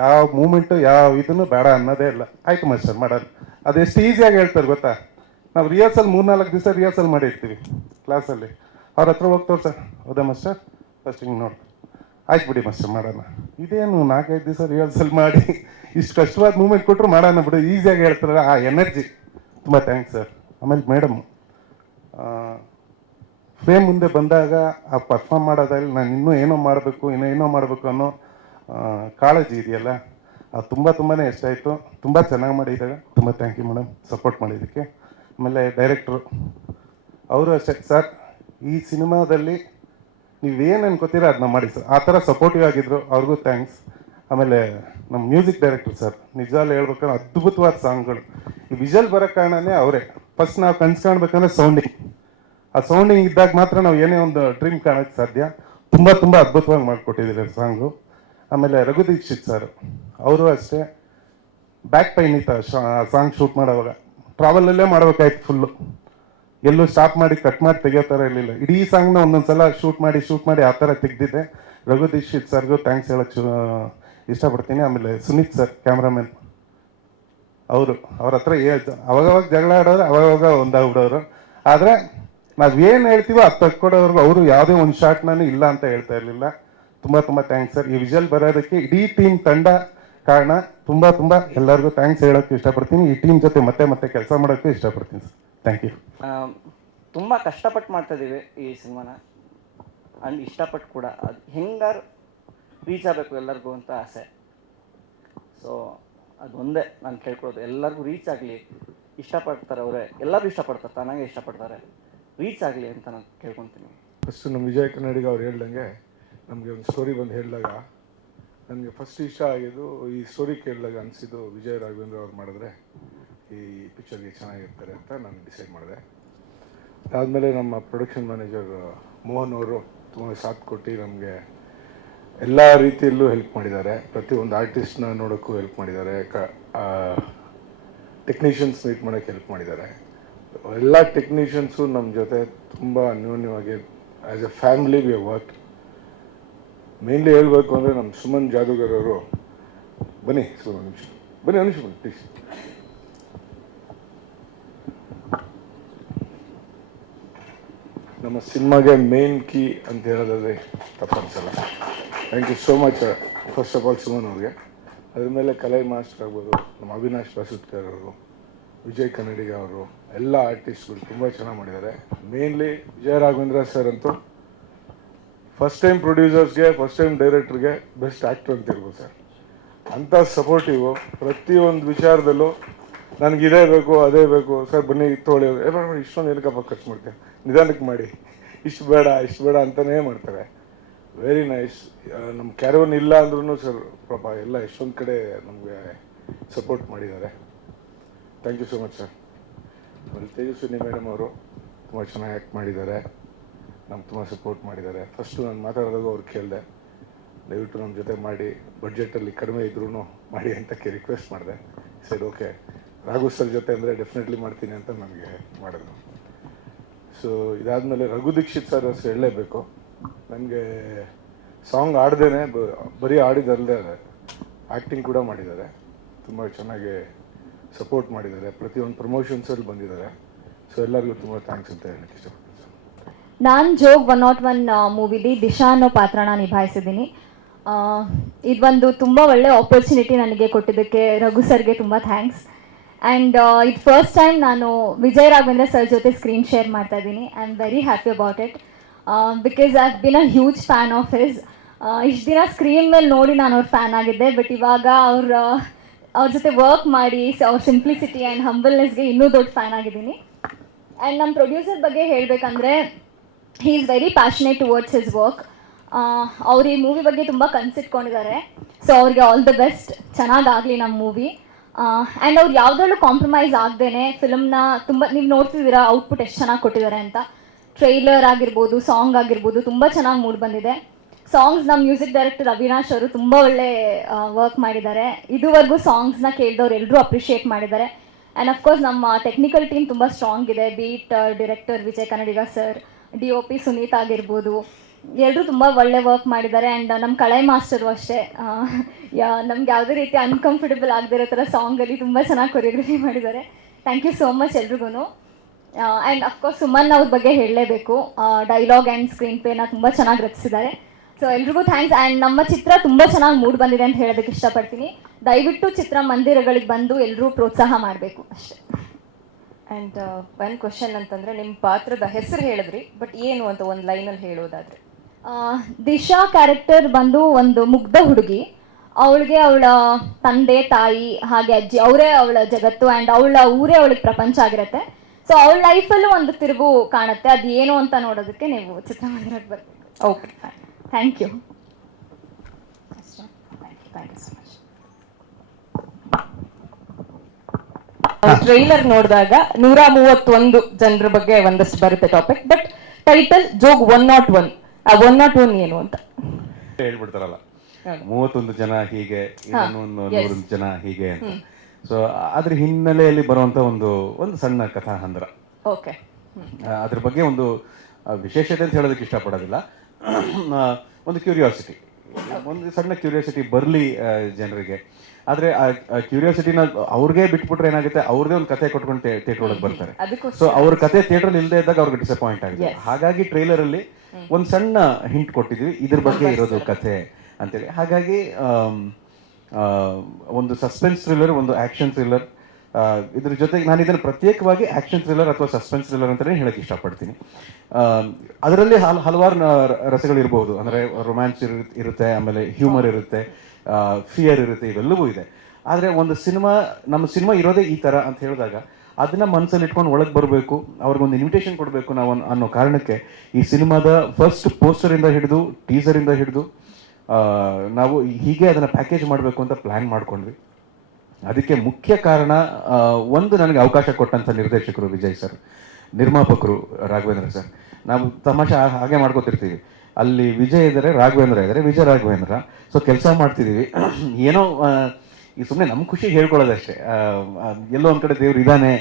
ಯಾವ ಮೂಮೆಂಟು ಯಾವ ಇದನ್ನು ಬೇಡ ಅನ್ನೋದೇ ಇಲ್ಲ. ಆಯ್ತು ಮಾಸ್ಟರ್, ಮಾಡೋದು. ಅದು ಎಷ್ಟು ಈಸಿಯಾಗಿ ಹೇಳ್ತಾರೆ ಗೊತ್ತಾ? ನಾವು ರಿಹರ್ಸಲ್ ಮೂರ್ನಾಲ್ಕು ದಿವಸ ರಿಹರ್ಸಲ್ ಮಾಡಿರ್ತೀವಿ ಕ್ಲಾಸಲ್ಲಿ ಅವ್ರ ಹತ್ರ ಹೋಗ್ತವ್ರು ಸರ್ ಹೌದಾ ಮಾಸ್ಟರ್? ಫಸ್ಟ್ ಹಿಂಗೆ ನೋಡಿ. ಆಯ್ತು ಬಿಡಿ ಮಾಸ್ಟರ್, ಮಾಡೋಣ. ಇದೇನು ನಾಲ್ಕೈದು ದಿವಸ ರಿಹರ್ಸಲ್ ಮಾಡಿ ಇಷ್ಟು ಕಷ್ಟವಾದ ಮೂಮೆಂಟ್ ಕೊಟ್ಟರು ಮಾಡೋಣ ಬಿಡು. ಈಸಿಯಾಗಿ ಹೇಳ್ತಾರೆ. ಆ ಎನರ್ಜಿ ತುಂಬ ಥ್ಯಾಂಕ್ಸ್ ಸರ್ ಆಮೇಲೆ ಮೇಡಮ್ ಫ್ರೇಮ್ ಮುಂದೆ ಬಂದಾಗ ಆ ಪರ್ಫಾರ್ಮ್ ಮಾಡೋದ್ರಲ್ಲಿ ನಾನು ಇನ್ನೂ ಏನೋ ಮಾಡಬೇಕು, ಇನ್ನೂ ಏನೋ ಮಾಡಬೇಕು ಅನ್ನೋ ಕಾಳಜಿ ಇದೆಯಲ್ಲ ಅದು ತುಂಬ ತುಂಬಾ ಇಷ್ಟ ಆಯಿತು. ತುಂಬ ಚೆನ್ನಾಗಿ ಮಾಡಿದಾಗ ತುಂಬ ಥ್ಯಾಂಕ್ ಯು ಮೇಡಮ್ ಸಪೋರ್ಟ್ ಮಾಡಿದ್ದಕ್ಕೆ. ಆಮೇಲೆ ಡೈರೆಕ್ಟ್ರು ಅವರು ಅಷ್ಟೇ. ಸರ್ ಈ ಸಿನಿಮಾದಲ್ಲಿ ನೀವೇನು ಅನ್ಕೋತೀರ ಅದನ್ನ ಮಾಡಿ ಸರ್ ಆ ಥರ ಸಪೋರ್ಟಿವ್ ಆಗಿದ್ರು. ಅವ್ರಿಗೂ ಥ್ಯಾಂಕ್ಸ್ ಆಮೇಲೆ ನಮ್ಮ ಮ್ಯೂಸಿಕ್ ಡೈರೆಕ್ಟರ್ ಸರ್ ನಿಜವಾಗ್ಲೂ ಹೇಳ್ಬೇಕಂದ್ರೆ ಅದ್ಭುತವಾದ ಸಾಂಗ್ಗಳು ಈ ವಿಜಲ್ ಬರೋ ಕಾರಣನೇ ಅವರೇ. ಫಸ್ಟ್ ನಾವು ಕನ್ಸು ಕಾಣ್ಬೇಕಂದ್ರೆ ಸೌಂಡಿಂಗ್ ಆ ಸೌಂಡಿಂಗ್ ಇದ್ದಾಗ ಮಾತ್ರ ನಾವು ಏನೇ ಒಂದು ಡ್ರೀಮ್ ಕಾಣಕ್ಕೆ ಸಾಧ್ಯ. ತುಂಬ ತುಂಬ ಅದ್ಭುತವಾಗಿ ಮಾಡಿಕೊಟ್ಟಿದ್ದೀರಿ ಸಾಂಗು. ಆಮೇಲೆ ರಘು ದೀಕ್ಷಿತ್ ಸರ್ ಅವರು ಅಷ್ಟೇ ಬ್ಯಾಕ್ ಪೈನ್ ಇತ್ತು ಸಾಂಗ್ ಶೂಟ್ ಮಾಡೋವಾಗ. ಟ್ರಾವೆಲಲ್ಲೇ ಮಾಡ್ಬೇಕಾಯ್ತು ಫುಲ್ಲು ಎಲ್ಲೂ ಸ್ಟಾಪ್ ಮಾಡಿ ಕಟ್ ಮಾಡಿ ತೆಗಿಯೋ ಥರ ಇರಲಿಲ್ಲ. ಇಡೀ ಸಾಂಗ್ನ ಒಂದೊಂದು ಸಲ ಶೂಟ್ ಮಾಡಿ ಶೂಟ್ ಮಾಡಿ ಆ ಥರ ತೆಗ್ದಿದ್ದೆ. ರಘು ದೀಕ್ಷಿತ್ ಸರ್ಗೂ ಥ್ಯಾಂಕ್ಸ್ ಹೇಳೋಕ್ಕೆ ಇಷ್ಟಪಡ್ತೀನಿ. ಆಮೇಲೆ ಸುನೀತ್ ಸರ್ ಕ್ಯಾಮ್ರಾಮನ್ ಅವರು ಅವ್ರ ಹತ್ರ ಅವಾಗವಾಗ ಜಗಳ ಆಡೋರು, ಅವಾಗವಾಗ ಒಂದಾಗ್ಬಿಡೋರು ಆದರೆ ನಾವೇನು ಹೇಳ್ತೀವೋ ಅದು ತಕ್ಕೊಡೋರ್ಗು ಅವರು ಯಾವುದೇ ಒಂದು ನಾನು ಇಲ್ಲ ಅಂತ ಹೇಳ್ತಾ ಇರಲಿಲ್ಲ. ತುಂಬ ತುಂಬ ಥ್ಯಾಂಕ್ಸ್ ಸರ್ ಈ ವಿಜಲ್ ಬರೋದಕ್ಕೆ ಇಡೀ ಟೀಮ್ ತಂಡ ಕಾರಣ ತುಂಬ ತುಂಬ ಎಲ್ಲರಿಗೂ ಥ್ಯಾಂಕ್ಸ್ ಹೇಳೋಕೆ ಇಷ್ಟಪಡ್ತೀನಿ. ಈ ಟೀಮ್ ಜೊತೆ ಮತ್ತೆ ಮತ್ತೆ ಕೆಲಸ ಮಾಡೋಕ್ಕೆ ಇಷ್ಟಪಡ್ತೀನಿ ಸರ್ ಥ್ಯಾಂಕ್ ಯು ತುಂಬ ಕಷ್ಟಪಟ್ಟು ಮಾಡ್ತಾ ಇದ್ದೀವಿ ಈ ಸಿನಿಮಾನ. ಅಂಡ್ ಇಷ್ಟಪಟ್ಟು ಕೂಡ. ಅದು ಹೆಂಗಾರು ರೀಚ್ ಆಗಬೇಕು ಎಲ್ಲರಿಗೂ ಅಂತ ಆಸೆ. ಸೊ ಅದೊಂದೇ ನಾನು ಕೇಳ್ಕೊಳ್ಳೋದು ಎಲ್ಲರಿಗೂ ರೀಚ್ ಆಗಲಿ. ಇಷ್ಟಪಡ್ತಾರೆ ಅವರೇ. ಎಲ್ಲರೂ ಇಷ್ಟಪಡ್ತಾರೆ. ತಾನಾಗೆ ಇಷ್ಟಪಡ್ತಾರೆ. ರೀಚ್ ಆಗಲಿ ಅಂತ ನಾನು ಕೇಳ್ಕೊತೀನಿ. ಫಸ್ಟ್ ನಮ್ಮ ವಿಜಯ ಕನ್ನಡಿಗ ಅವ್ರು ಹೇಳ್ದಂಗೆ ನಮಗೆ ಒಂದು ಸ್ಟೋರಿ ಬಂದು ಹೇಳಿದಾಗ ನನಗೆ ಫಸ್ಟ್ ಇಷ್ಟ ಆಗಿದ್ದು ಈ ಸ್ಟೋರಿ ಕೇಳಿದಾಗ ಅನಿಸಿದ್ದು ವಿಜಯ ರಾಘವೇಂದ್ರ ಅವ್ರು ಮಾಡಿದ್ರೆ ಈ ಪಿಕ್ಚರ್ಗೆ ಚೆನ್ನಾಗಿರ್ತಾರೆ ಅಂತ ನಾನು ಡಿಸೈಡ್ ಮಾಡಿದೆ. ಅದಾದಮೇಲೆ ನಮ್ಮ ಪ್ರೊಡಕ್ಷನ್ ಮ್ಯಾನೇಜರ್ ಮೋಹನ್ ಅವರು ತುಂಬ ಸಾಥ್ ಕೊಟ್ಟು ನಮಗೆ ಎಲ್ಲ ರೀತಿಯಲ್ಲೂ ಹೆಲ್ಪ್ ಮಾಡಿದ್ದಾರೆ. ಪ್ರತಿಯೊಂದು ಆರ್ಟಿಸ್ಟ್ನ ನೋಡೋಕ್ಕೂ ಹೆಲ್ಪ್ ಮಾಡಿದ್ದಾರೆ. ಕ ಟೆಕ್ನಿಷಿಯನ್ಸ್ ಮೀಟ್ ಮಾಡೋಕ್ಕೆ ಹೆಲ್ಪ್ ಮಾಡಿದ್ದಾರೆ. ಎಲ್ಲ ಟೆಕ್ನಿಷಿಯನ್ಸು ನಮ್ಮ ಜೊತೆ ತುಂಬ ಅನ್ಯೋನ್ಯವಾಗಿ as a family we work mainly ಹೇಳಬೇಕು ಅಂದರೆ ನಮ್ಮ ಸುಮನ್ ಜಾದೂಗರ್ ಅವರು. ಬನ್ನಿ ಸುಮನ್ ನಿಮಿಷ. ಬನ್ನಿ ನಿಮಿಷ ಬನ್ನಿ ಪ್ಲೀಸ್ ನಮ್ಮ ಸಿನಿಮಾಗೆ ಮೇನ್ ಕೀ ಅಂತ ಹೇಳೋದಾದ್ರೆ ತಪ್ಪನ್ಸಲ್ಲ thank you so much first of all Suman ಅವ್ರಿಗೆ. ಅದ್ರ ಮೇಲೆ ಕಲೈ ಮಾಸ್ಟರ್ ಆಗ್ಬೋದು, ನಮ್ಮ ಅವಿನಾಶ್ ವಸುತ್ಕರ್ ಅವರು. ವಿಜಯ್ ಕನ್ನಡಿಗ ಅವರು ಎಲ್ಲ ಆರ್ಟಿಸ್ಟ್ಗಳು ತುಂಬ ಚೆನ್ನಾಗಿ ಮಾಡಿದ್ದಾರೆ. ಮೇನ್ಲಿ ವಿಜಯ ರಾಘವೇಂದ್ರ ಸರ್ ಅಂತೂ ಫಸ್ಟ್ ಟೈಮ್ ಪ್ರೊಡ್ಯೂಸರ್ಸ್ಗೆ ಫಸ್ಟ್ ಟೈಮ್ ಡೈರೆಕ್ಟ್ರಿಗೆ ಬೆಸ್ಟ್ ಆ್ಯಕ್ಟರ್ ಅಂತ ಇರ್ಬೋದು ಸರ್ ಅಂಥ ಸಪೋರ್ಟಿವು ಪ್ರತಿಯೊಂದು ವಿಚಾರದಲ್ಲೂ ನನಗೆ ಇದೇ ಬೇಕು, ಅದೇ ಬೇಕು ಸರ್ ಬನ್ನಿ, ತೊಗೊಳ್ಳಿ, ಏ ಇಷ್ಟೊಂದು ಏನಕ್ಕಪ್ಪ ಖರ್ಚು ಮಾಡ್ತೀಯ. ನಿಧಾನಕ್ಕೆ ಮಾಡಿ. ಇಷ್ಟು ಬೇಡ ಇಷ್ಟು ಬೇಡ ಅಂತಲೇ ಮಾಡ್ತಾರೆ. ವೆರಿ ನೈಸ್ ನಮ್ಮ ಕ್ಯಾರವನ್ ಇಲ್ಲ ಅಂದ್ರೂ ಸರ್ ಪಾಪ ಎಲ್ಲ ಎಷ್ಟೊಂದು ಕಡೆ ನಮಗೆ ಸಪೋರ್ಟ್ ಮಾಡಿದ್ದಾರೆ. Thank you so much sir ಆಮೇಲೆ ತೇಜಸ್ವಿನಿ ಮೇಡಮ್ ಅವರು ತುಂಬ ಚೆನ್ನಾಗಿ ಆ್ಯಕ್ಟ್ ಮಾಡಿದ್ದಾರೆ. ನಮ್ಗೆ ತುಂಬ ಸಪೋರ್ಟ್ ಮಾಡಿದ್ದಾರೆ. ಫಸ್ಟು ನಾನು ಮಾತಾಡಿದಾಗ ಅವ್ರು ಕೇಳಿದೆ, ದಯವಿಟ್ಟು ನಮ್ಮ ಜೊತೆ ಮಾಡಿ ಬಡ್ಜೆಟಲ್ಲಿ ಕಡಿಮೆ ಇದ್ರೂ ಮಾಡಿ ಅಂತ ಕೇ ರಿಕ್ವೆಸ್ಟ್ ಮಾಡಿದೆ. ಸರಿ ಓಕೆ ರಾಘು ಸರ್ ಜೊತೆ ಅಂದರೆ ಡೆಫಿನೆಟ್ಲಿ ಮಾಡ್ತೀನಿ ಅಂತ ನನಗೆ ಮಾಡಿದ್ರು. ಸೊ ಇದಾದಮೇಲೆ ರಘು ದೀಕ್ಷಿತ್ ಸರ್ ಹೆಸರು ಹೇಳಲೇಬೇಕು. ನನಗೆ ಸಾಂಗ್ ಆಡ್ದೇ ಬರೀ ಆಡಿದಲ್ಲದೆ ಆ್ಯಕ್ಟಿಂಗ್ ಕೂಡ ಮಾಡಿದ್ದಾರೆ. ತುಂಬ ಚೆನ್ನಾಗಿ ಸಪೋರ್ಟ್ ಮಾಡಿದ್ದಾರೆ. ಪ್ರತಿಯೊಂದು ಪ್ರಮೋಷನ್ಸಲ್ಲಿ ಬಂದಿದ್ದಾರೆ. ಸೊ ಎಲ್ಲರಿಗೂ ತುಂಬಾ ಥ್ಯಾಂಕ್ಸ್ ಅಂತ ಹೇಳಕ್ಕೆ ಇಷ್ಟಪಡ್ತೀನಿ. ನಾನು ಜೋಗ್ ಒನ್ ನಾಟ್ ಒನ್ ಮೂವಿಲಿ ದಿಶಾ ಅನ್ನೋ ಪಾತ್ರನ ನಿಭಾಯಿಸಿದ್ದೀನಿ. ಇದೊಂದು ತುಂಬ ಒಳ್ಳೆ ಆಪರ್ಚುನಿಟಿ ನನಗೆ ಕೊಟ್ಟಿದ್ದಕ್ಕೆ ರಘು ಸರ್ಗೆ ತುಂಬ ಥ್ಯಾಂಕ್ಸ್ ಆ್ಯಂಡ್ ಇದು ಫಸ್ಟ್ ಟೈಮ್ ನಾನು ವಿಜಯ್ ರಾಘವೇಂದ್ರ ಸರ್ ಜೊತೆ ಸ್ಕ್ರೀನ್ ಶೇರ್ ಮಾಡ್ತಾ ಇದ್ದೀನಿ. I am very happy about it because I been a huge fan of his ಇಷ್ಟು ದಿನ ಸ್ಕ್ರೀನ್ ಮೇಲೆ ನೋಡಿ ನಾನು ಅವ್ರ ಫ್ಯಾನ್ ಆಗಿದ್ದೆ ಬಟ್ ಇವಾಗ ಅವ್ರ ಅವ್ರ ಜೊತೆ ವರ್ಕ್ ಮಾಡಿ ಅವ್ರ ಸಿಂಪ್ಲಿಸಿಟಿ ಆ್ಯಂಡ್ ಹಂಬಲ್ನೆಸ್ಗೆ ಇನ್ನೂ ದೊಡ್ಡ ಫ್ಯಾನ್ ಆಗಿದ್ದೀನಿ. ಆ್ಯಂಡ್ ನಮ್ಮ ಪ್ರೊಡ್ಯೂಸರ್ ಬಗ್ಗೆ ಹೇಳಬೇಕಂದ್ರೆ he is very passionate towards his work ಅವ್ರು ಈ ಮೂವಿ ಬಗ್ಗೆ ತುಂಬ ಕನ್ಸಿಟ್ಕೊಂಡಿದ್ದಾರೆ ಸೊ ಅವ್ರಿಗೆ ಆಲ್ ದ ಬೆಸ್ಟ್ ಚೆನ್ನಾಗಾಗಲಿ ನಮ್ಮ ಮೂವಿ ಆ್ಯಂಡ್ ಅವ್ರು ಯಾವುದ್ರಲ್ಲೂ ಕಾಂಪ್ರಮೈಸ್ ಆಗ್ದೇನೆ ಫಿಲಮ್ನ ತುಂಬ ನೀವು ನೋಡ್ತಿದ್ದೀರಾ ಔಟ್ಪುಟ್ ಎಷ್ಟು ಚೆನ್ನಾಗಿ ಕೊಟ್ಟಿದ್ದಾರೆ ಅಂತ. ಟ್ರೈಲರ್ ಆಗಿರ್ಬೋದು ಸಾಂಗ್ ಆಗಿರ್ಬೋದು, ತುಂಬ ಚೆನ್ನಾಗಿ ಮೂಡ್ ಬಂದಿದೆ. ಸಾಂಗ್ಸ್ನ ಮ್ಯೂಸಿಕ್ ಡೈರೆಕ್ಟರ್ ಅವಿನಾಶ್ ಅವರು ತುಂಬ ಒಳ್ಳೆ ವರ್ಕ್ ಮಾಡಿದ್ದಾರೆ. ಇದುವರೆಗೂ ಸಾಂಗ್ಸ್ನ ಕೇಳಿದವ್ರು ಎಲ್ಲರೂ ಅಪ್ರಿಷಿಯೇಟ್ ಮಾಡಿದ್ದಾರೆ. ಆ್ಯಂಡ್ ಅಫ್ಕೋರ್ಸ್ ನಮ್ಮ ಟೆಕ್ನಿಕಲ್ ಟೀಮ್ ತುಂಬ ಸ್ಟ್ರಾಂಗ್ ಇದೆ. Beat director Vijay Kannadiga sir D O P Suneeth ಆಗಿರ್ಬೋದು. ಎಲ್ಲರೂ ತುಂಬ ಒಳ್ಳೆ ವರ್ಕ್ ಮಾಡಿದ್ದಾರೆ. ಆ್ಯಂಡ್ ನಮ್ಮ ಕಳೆ ಮಾಸ್ಟರು ಅಷ್ಟೇ. ನಮ್ಗೆ ಯಾವುದೇ ರೀತಿ ಅನ್ಕಂಫರ್ಟಬಲ್ ಆಗದಿರೋ ಥರ ಸಾಂಗಲ್ಲಿ ತುಂಬ ಚೆನ್ನಾಗಿ ಕೊರಿಯೋಗ್ರಫಿ ಮಾಡಿದ್ದಾರೆ. ಥ್ಯಾಂಕ್ ಯು ಸೋ ಮಚ್ ಎಲ್ರಿಗೂ ಆ್ಯಂಡ್ ಅಫ್ಕೋರ್ಸ್ ಸುಮನ್ ಅವ್ರ ಬಗ್ಗೆ ಹೇಳಲೇಬೇಕು. ಡೈಲಾಗ್ ಆ್ಯಂಡ್ ಸ್ಕ್ರೀನ್ ಪ್ಲೇನ ತುಂಬ ಚೆನ್ನಾಗಿ ರಚಿಸಿದ್ದಾರೆ. ಸೊ ಎಲ್ರಿಗೂ ಥ್ಯಾಂಕ್ಸ್ ಆ್ಯಂಡ್ ನಮ್ಮ ಚಿತ್ರ ತುಂಬ ಚೆನ್ನಾಗಿ ಮೂಡ್ ಬಂದಿದೆ ಅಂತ ಹೇಳೋದಕ್ಕೆ ಇಷ್ಟಪಡ್ತೀನಿ. ದಯವಿಟ್ಟು ಚಿತ್ರ ಮಂದಿರಗಳಿಗೆ ಬಂದು ಎಲ್ಲರೂ ಪ್ರೋತ್ಸಾಹ ಮಾಡಬೇಕು ಅಷ್ಟೇ. ಆ್ಯಂಡ್ ಒನ್ ಕ್ವಶನ್ ಅಂತಂದರೆ ನಿಮ್ಮ ಪಾತ್ರದ ಹೆಸರು ಹೇಳಿದ್ರಿ ಬಟ್ ಏನು ಅಂತ ಒಂದು ಲೈನಲ್ಲಿ ಹೇಳೋದಾದ್ರೆ? ದಿಶಾ ಕ್ಯಾರೆಕ್ಟರ್ ಬಂದು ಒಂದು ಮುಗ್ಧ ಹುಡುಗಿ. ಅವಳಿಗೆ ಅವಳ ತಂದೆ ತಾಯಿ ಹಾಗೆ ಅಜ್ಜಿ ಅವರೇ ಅವಳ ಜಗತ್ತು ಆ್ಯಂಡ್ ಅವಳ ಊರೇ ಅವಳಿಗೆ ಪ್ರಪಂಚ ಆಗಿರುತ್ತೆ. ಸೊ ಅವಳ ಲೈಫಲ್ಲೂ ಒಂದು ತಿರುಗು ಕಾಣುತ್ತೆ. ಅದು ಏನು ಅಂತ ನೋಡೋದಕ್ಕೆ ನೀವು ಚಿತ್ರಮಂದಿರಕ್ಕೆ ಬರಬೇಕು. Okay thank you thank you so much trailer ನೋಡಿದಾಗ ನೂರ ಮೂವತ್ತೊಂದು ಜನರ ಬಗ್ಗೆ ಒಂದಷ್ಟು ಬರುತ್ತೆ topic but title Jog one not one ah one not one ಏನು ಅಂತ? ಹೇಳ್ಬಿಡ್ತಾರಲ್ಲ. ಮೂವತ್ತೊಂದು ಜನ ಹೀಗೆ ಇನ್ನೊಂದು ನೂರು ಜನ ಹೀಗೆ ಅಂತ. ಸೊ ಅದ್ರ ಹಿನ್ನೆಲೆಯಲ್ಲಿ ಬರುವಂತ ಒಂದು ಒಂದು ಸಣ್ಣ ಕಥಾ ಹಂದ್ರ ಓಕೆ ಅದ್ರ ಬಗ್ಗೆ ಒಂದು ವಿಶೇಷತೆ ಅಂತ ಹೇಳೋದಕ್ಕೆ ಇಷ್ಟಪಡೋದಿಲ್ಲ. ಒಂದು ಕ್ಯೂರಿಯಾಸಿಟಿ ಒಂದು ಸಣ್ಣ ಕ್ಯೂರಿಯಾಸಿಟಿ ಬರಲಿ ಜನರಿಗೆ. ಆದರೆ ಆ ಕ್ಯೂರಿಯಾಸಿಟಿನ ಅವ್ರಿಗೆ ಬಿಟ್ಬಿಟ್ರೆ ಏನಾಗುತ್ತೆ? ಅವ್ರದೇ ಒಂದು ಕತೆ ಕೊಟ್ಕೊಂಡು ಥಿಯೇಟರ್ ಒಳಗೆ ಬರ್ತಾರೆ. ಸೊ ಅವ್ರ ಕತೆ ಥಿಯೇಟರ್ ಇಲ್ಲದೆ ಇದ್ದಾಗ ಅವ್ರಿಗೆ ಡಿಸಪಾಯಿಂಟ್ ಆಗಿದೆ ಹಾಗಾಗಿ ಟ್ರೈಲರ್ ಅಲ್ಲಿ ಒಂದು ಸಣ್ಣ ಹಿಂಟ್ ಕೊಟ್ಟಿದ್ವಿ ಇದ್ರ ಬಗ್ಗೆ ಇರೋದು ಕತೆ ಅಂತೇಳಿ. ಹಾಗಾಗಿ ಒಂದು ಸಸ್ಪೆನ್ಸ್ ಥ್ರಿಲ್ಲರ್ ಒಂದು ಆಕ್ಷನ್ ಥ್ರಿಲ್ಲರ್ ಇದ್ರ ಜೊತೆಗೆ ನಾನು ಇದನ್ನು ಪ್ರತ್ಯೇಕವಾಗಿ ಆಕ್ಷನ್ ಥ್ರಿಲ್ಲರ್ ಅಥವಾ ಸಸ್ಪೆನ್ಸ್ ಥ್ರಿಲ್ಲರ್ ಅಂತಲೇ ಹೇಳಕ್ಕೆ ಇಷ್ಟಪಡ್ತೀನಿ. ಅದರಲ್ಲಿ ಹಲ್, ಹಲವಾರು ರಸಗಳಿರ್ಬೋದು ಅಂದರೆ ರೊಮ್ಯಾನ್ಸ್ ಇರುತ್ತೆ, ಆಮೇಲೆ ಹ್ಯೂಮರ್ ಇರುತ್ತೆ ಫಿಯರ್ ಇರುತ್ತೆ, ಇವೆಲ್ಲವೂ ಇದೆ. ಆದರೆ ಒಂದು ಸಿನಿಮಾ ನಮ್ಮ ಸಿನಿಮಾ ಇರೋದೇ ಈ ಥರ ಅಂತ ಹೇಳಿದಾಗ ಅದನ್ನು ಮನಸ್ಸಲ್ಲಿ ಇಟ್ಕೊಂಡು ಒಳಗೆ ಬರಬೇಕು, ಅವ್ರಿಗೊಂದು ಇನ್ವಿಟೇಷನ್ ಕೊಡಬೇಕು ನಾವು ಅನ್- ಅನ್ನೋ ಕಾರಣಕ್ಕೆ ಈ ಸಿನಿಮಾದ ಫಸ್ಟ್ ಪೋಸ್ಟರಿಂದ ಹಿಡಿದು ಟೀಸರಿಂದ ಹಿಡಿದು ನಾವು ಹೀಗೆ ಅದನ್ನು ಪ್ಯಾಕೇಜ್ ಮಾಡಬೇಕು ಅಂತ ಪ್ಲ್ಯಾನ್ ಮಾಡ್ಕೊಂಡ್ವಿ. ಅದಕ್ಕೆ ಮುಖ್ಯ ಕಾರಣ ಒಂದು ನನಗೆ ಅವಕಾಶ ಕೊಟ್ಟಂಥ ನಿರ್ದೇಶಕರು ವಿಜಯ್ ಸರ್, ನಿರ್ಮಾಪಕರು ರಾಘವೇಂದ್ರ ಸರ್. ನಾವು ತಮಾಷೆ ಹಾಗೆ ಮಾಡ್ಕೋತಿರ್ತೀವಿ. ಅಲ್ಲಿ ವಿಜಯ್ ಇದ್ದಾರೆ ರಾಘವೇಂದ್ರ ಇದ್ದಾರೆ ವಿಜಯ ರಾಘವೇಂದ್ರ. ಸೊ ಕೆಲಸ ಮಾಡ್ತಿದ್ದೀವಿ ಏನೋ ಈ ಸುಮ್ಮನೆ ನಮ್ಮ ಖುಷಿ ಹೇಳ್ಕೊಳ್ಳೋದಷ್ಟೇ. ಎಲ್ಲೋ ಒಂದು ಕಡೆ ದೇವ್ರು ಇದಾನೆ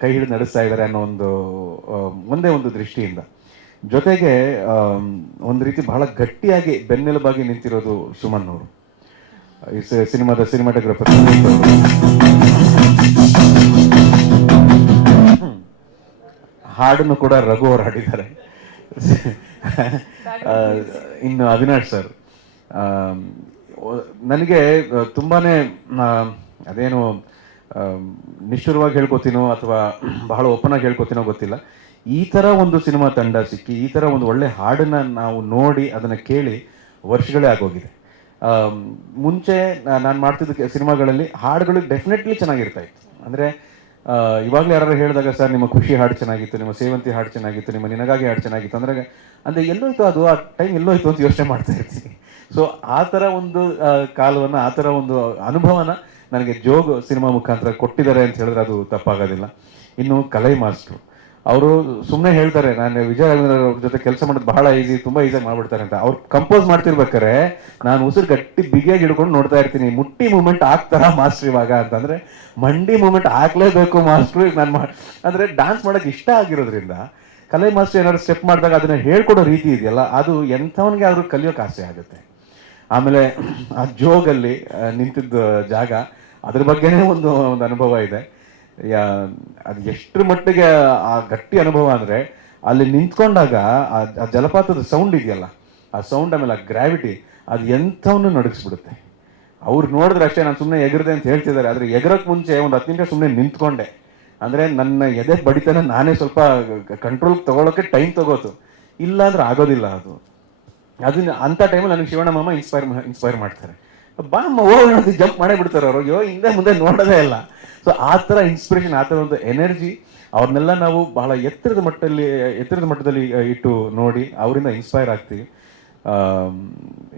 ಕೈ ಹಿಡಿದು ನಡೆಸ್ತಾ ಇದ್ದಾರೆ ಅನ್ನೋ ಒಂದು ಒಂದೇ ಒಂದು ದೃಷ್ಟಿಯಿಂದ. ಜೊತೆಗೆ ಒಂದು ರೀತಿ ಬಹಳ ಗಟ್ಟಿಯಾಗಿ ಬೆನ್ನೆಲುಬಾಗಿ ನಿಂತಿರೋದು ಸುಮನ್ ಅವರು. ಸಿನಿಮಾದ ಸಿನಿಮಾಟೋಗ್ರಫರ್. ಹಾಡನ್ನು ಕೂಡ ರಘು ಅವರು ಹಾಡಿದ್ದಾರೆ. ಇನ್ನು ಅವಿನಾಶ್ ಸರ್. ನನಗೆ ತುಂಬಾನೇ ಅದೇನು ನಿಶ್ಚುರವಾಗಿ ಹೇಳ್ಕೊತೀನೋ ಅಥವಾ ಬಹಳ ಓಪನ್ ಆಗಿ ಹೇಳ್ಕೊತೀನೋ ಗೊತ್ತಿಲ್ಲ. ಈ ಥರ ಒಂದು ಸಿನಿಮಾ ತಂಡ ಸಿಕ್ಕಿ, ಈ ಥರ ಒಂದು ಒಳ್ಳೆ ಹಾಡನ್ನ ನಾವು ನೋಡಿ ಅದನ್ನು ಕೇಳಿ ವರ್ಷಗಳೇ ಆಗೋಗಿದೆ. ಮುಂಚೆ ನಾನು ಮಾಡ್ತಿದ್ದ ಸಿನಿಮಾಗಳಲ್ಲಿ ಹಾಡುಗಳು ಡೆಫಿನೆಟ್ಲಿ ಚೆನ್ನಾಗಿರ್ತಾ ಇತ್ತು. ಅಂದರೆ ಇವಾಗಲೇ ಯಾರು ಹೇಳಿದಾಗ, ಸರ್, ನಿಮ್ಮ ಖುಷಿ ಹಾಡು ಚೆನ್ನಾಗಿತ್ತು, ನಿಮ್ಮ ಸೇವಂತಿ ಹಾಡು ಚೆನ್ನಾಗಿತ್ತು, ನಿಮ್ಮ ನಿನಗಾಗಿ ಹಾಡು ಚೆನ್ನಾಗಿತ್ತು. ಅಂದರೆ ಅಂದರೆ ಎಲ್ಲೋಯ್ತು ಅದು, ಆ ಟೈಮ್ ಎಲ್ಲೋಯ್ತು ಅಂತ ಯೋಚನೆ ಮಾಡ್ತಾ ಇರ್ತೀನಿ ಸೊ ಆ ಥರ ಒಂದು ಕಾಲವನ್ನು, ಆ ಥರ ಒಂದು ಅನುಭವನ ನನಗೆ ಜೋಗ್ ಸಿನಿಮಾ ಮುಖಾಂತರ ಕೊಟ್ಟಿದ್ದಾರೆ ಅಂತ ಹೇಳಿದ್ರೆ ಅದು ತಪ್ಪಾಗೋದಿಲ್ಲ. ಇನ್ನು ಕಲೈ ಮಾಸ್ಟ್ರು. ಅವರು ಸುಮ್ಮನೆ ಹೇಳ್ತಾರೆ, ನಾನು ವಿಜಯ ರಾಘವೇಂದ್ರ ಅವ್ರ ಜೊತೆ ಕೆಲಸ ಮಾಡೋದು ಬಹಳ ಈಸಿ ತುಂಬಾ ಈಸಿಯಾಗಿ ಮಾಡ್ಬಿಡ್ತಾರೆ ಅಂತ. ಅವ್ರು ಕಂಪೋಸ್ ಮಾಡ್ತಿರ್ಬೇಕಾರೆ ನಾನು ಉಸಿರು ಗಟ್ಟಿ ಬಿಗಿಯಾಗಿ ಹಿಡ್ಕೊಂಡು ನೋಡ್ತಾ ಇರ್ತೀನಿ. ಮುಟ್ಟಿ ಮೂಮೆಂಟ್ ಆಗ್ತಾರ ಮಾಸ್ಟರ್ ಇವಾಗ ಅಂತಂದ್ರೆ, ಮಂಡಿ ಮೂಮೆಂಟ್ ಆಗ್ಲೇಬೇಕು ಮಾಸ್ಟ್ರು ನಾನು ಮಾ, ಅಂದ್ರೆ ಡಾನ್ಸ್ ಮಾಡೋಕೆ ಇಷ್ಟ ಆಗಿರೋದ್ರಿಂದ, ಕಲೆ ಮಾಸ್ಟರ್ ಏನಾದ್ರು ಸ್ಟೆಪ್ ಮಾಡಿದಾಗ ಅದನ್ನ ಹೇಳ್ಕೊಡೋ ರೀತಿ ಇದೆಯಲ್ಲ, ಅದು ಎಂಥವನಿಗೆ ಆದ್ರೂ ಕಲಿಯೋಕೆ ಆಸೆ ಆಗುತ್ತೆ. ಆಮೇಲೆ, ಆ ಜೋಗಲ್ಲಿ ನಿಂತಿದ್ದ ಜಾಗ, ಅದ್ರ ಬಗ್ಗೆನೇ ಒಂದು ಒಂದು ಅನುಭವ ಇದೆ. ಅದು ಎಷ್ಟರ ಮಟ್ಟಿಗೆ ಆ ಗಟ್ಟಿ ಅನುಭವ ಅಂದರೆ, ಅಲ್ಲಿ ನಿಂತ್ಕೊಂಡಾಗ ಆ ಜಲಪಾತದ ಸೌಂಡ್ ಇದೆಯಲ್ಲ, ಆ ಸೌಂಡ್ ಆಮೇಲೆ ಆ ಗ್ರಾವಿಟಿ ಅದು ಎಂಥವನ್ನು ನಡಗಿಸ್ಬಿಡುತ್ತೆ. ಅವ್ರು ನೋಡಿದ್ರೆ ಅಷ್ಟೇ ನಾನು ಸುಮ್ಮನೆ ಎಗರದೆ ಅಂತ ಹೇಳ್ತಿದ್ದಾರೆ, ಆದರೆ ಎಗರಕ್ಕೆ ಮುಂಚೆ ಒಂದು ಹತ್ತು ನಿಮಿಷ ಸುಮ್ಮನೆ ನಿಂತ್ಕೊಂಡೆ. ಅಂದರೆ ನನ್ನ ಎದೆ ಬಡಿತನ ನಾನೇ ಸ್ವಲ್ಪ ಕಂಟ್ರೋಲ್ ತಗೊಳ್ಳೋಕೆ ಟೈಮ್ ತಗೋತು. ಇಲ್ಲ ಅಂದ್ರೆ ಆಗೋದಿಲ್ಲ ಅದು. ಅದನ್ನ ಅಂಥ ಟೈಮಲ್ಲಿ ನನಗೆ ಶಿವಣ್ಣ ಮಾಮ ಇನ್ಸ್ಪೈರ್ ಇನ್ಸ್ಪೈರ್ ಮಾಡ್ತಾರೆ. ಬಾ ಹೋಗೋಣ ಜಂಪ್ ಮಾಡೇ ಬಿಡ್ತಾರೆ ಅವರು. ಅಯ್ಯೋ, ಹಿಂದೆ ಮುಂದೆ ನೋಡೋದೇ ಇಲ್ಲ. ಸೊ ಆ ಥರ ಇನ್ಸ್ಪಿರೇಷನ್ ಆ ಥರ ಒಂದು ಎನರ್ಜಿ ಅವ್ರನ್ನೆಲ್ಲ ನಾವು ಬಹಳ ಎತ್ತರದ ಮಟ್ಟದಲ್ಲಿ ಎತ್ತರದ ಮಟ್ಟದಲ್ಲಿ ಇಟ್ಟು ನೋಡಿ ಅವರಿಂದ ಇನ್ಸ್ಪೈರ್ ಆಗ್ತೀವಿ.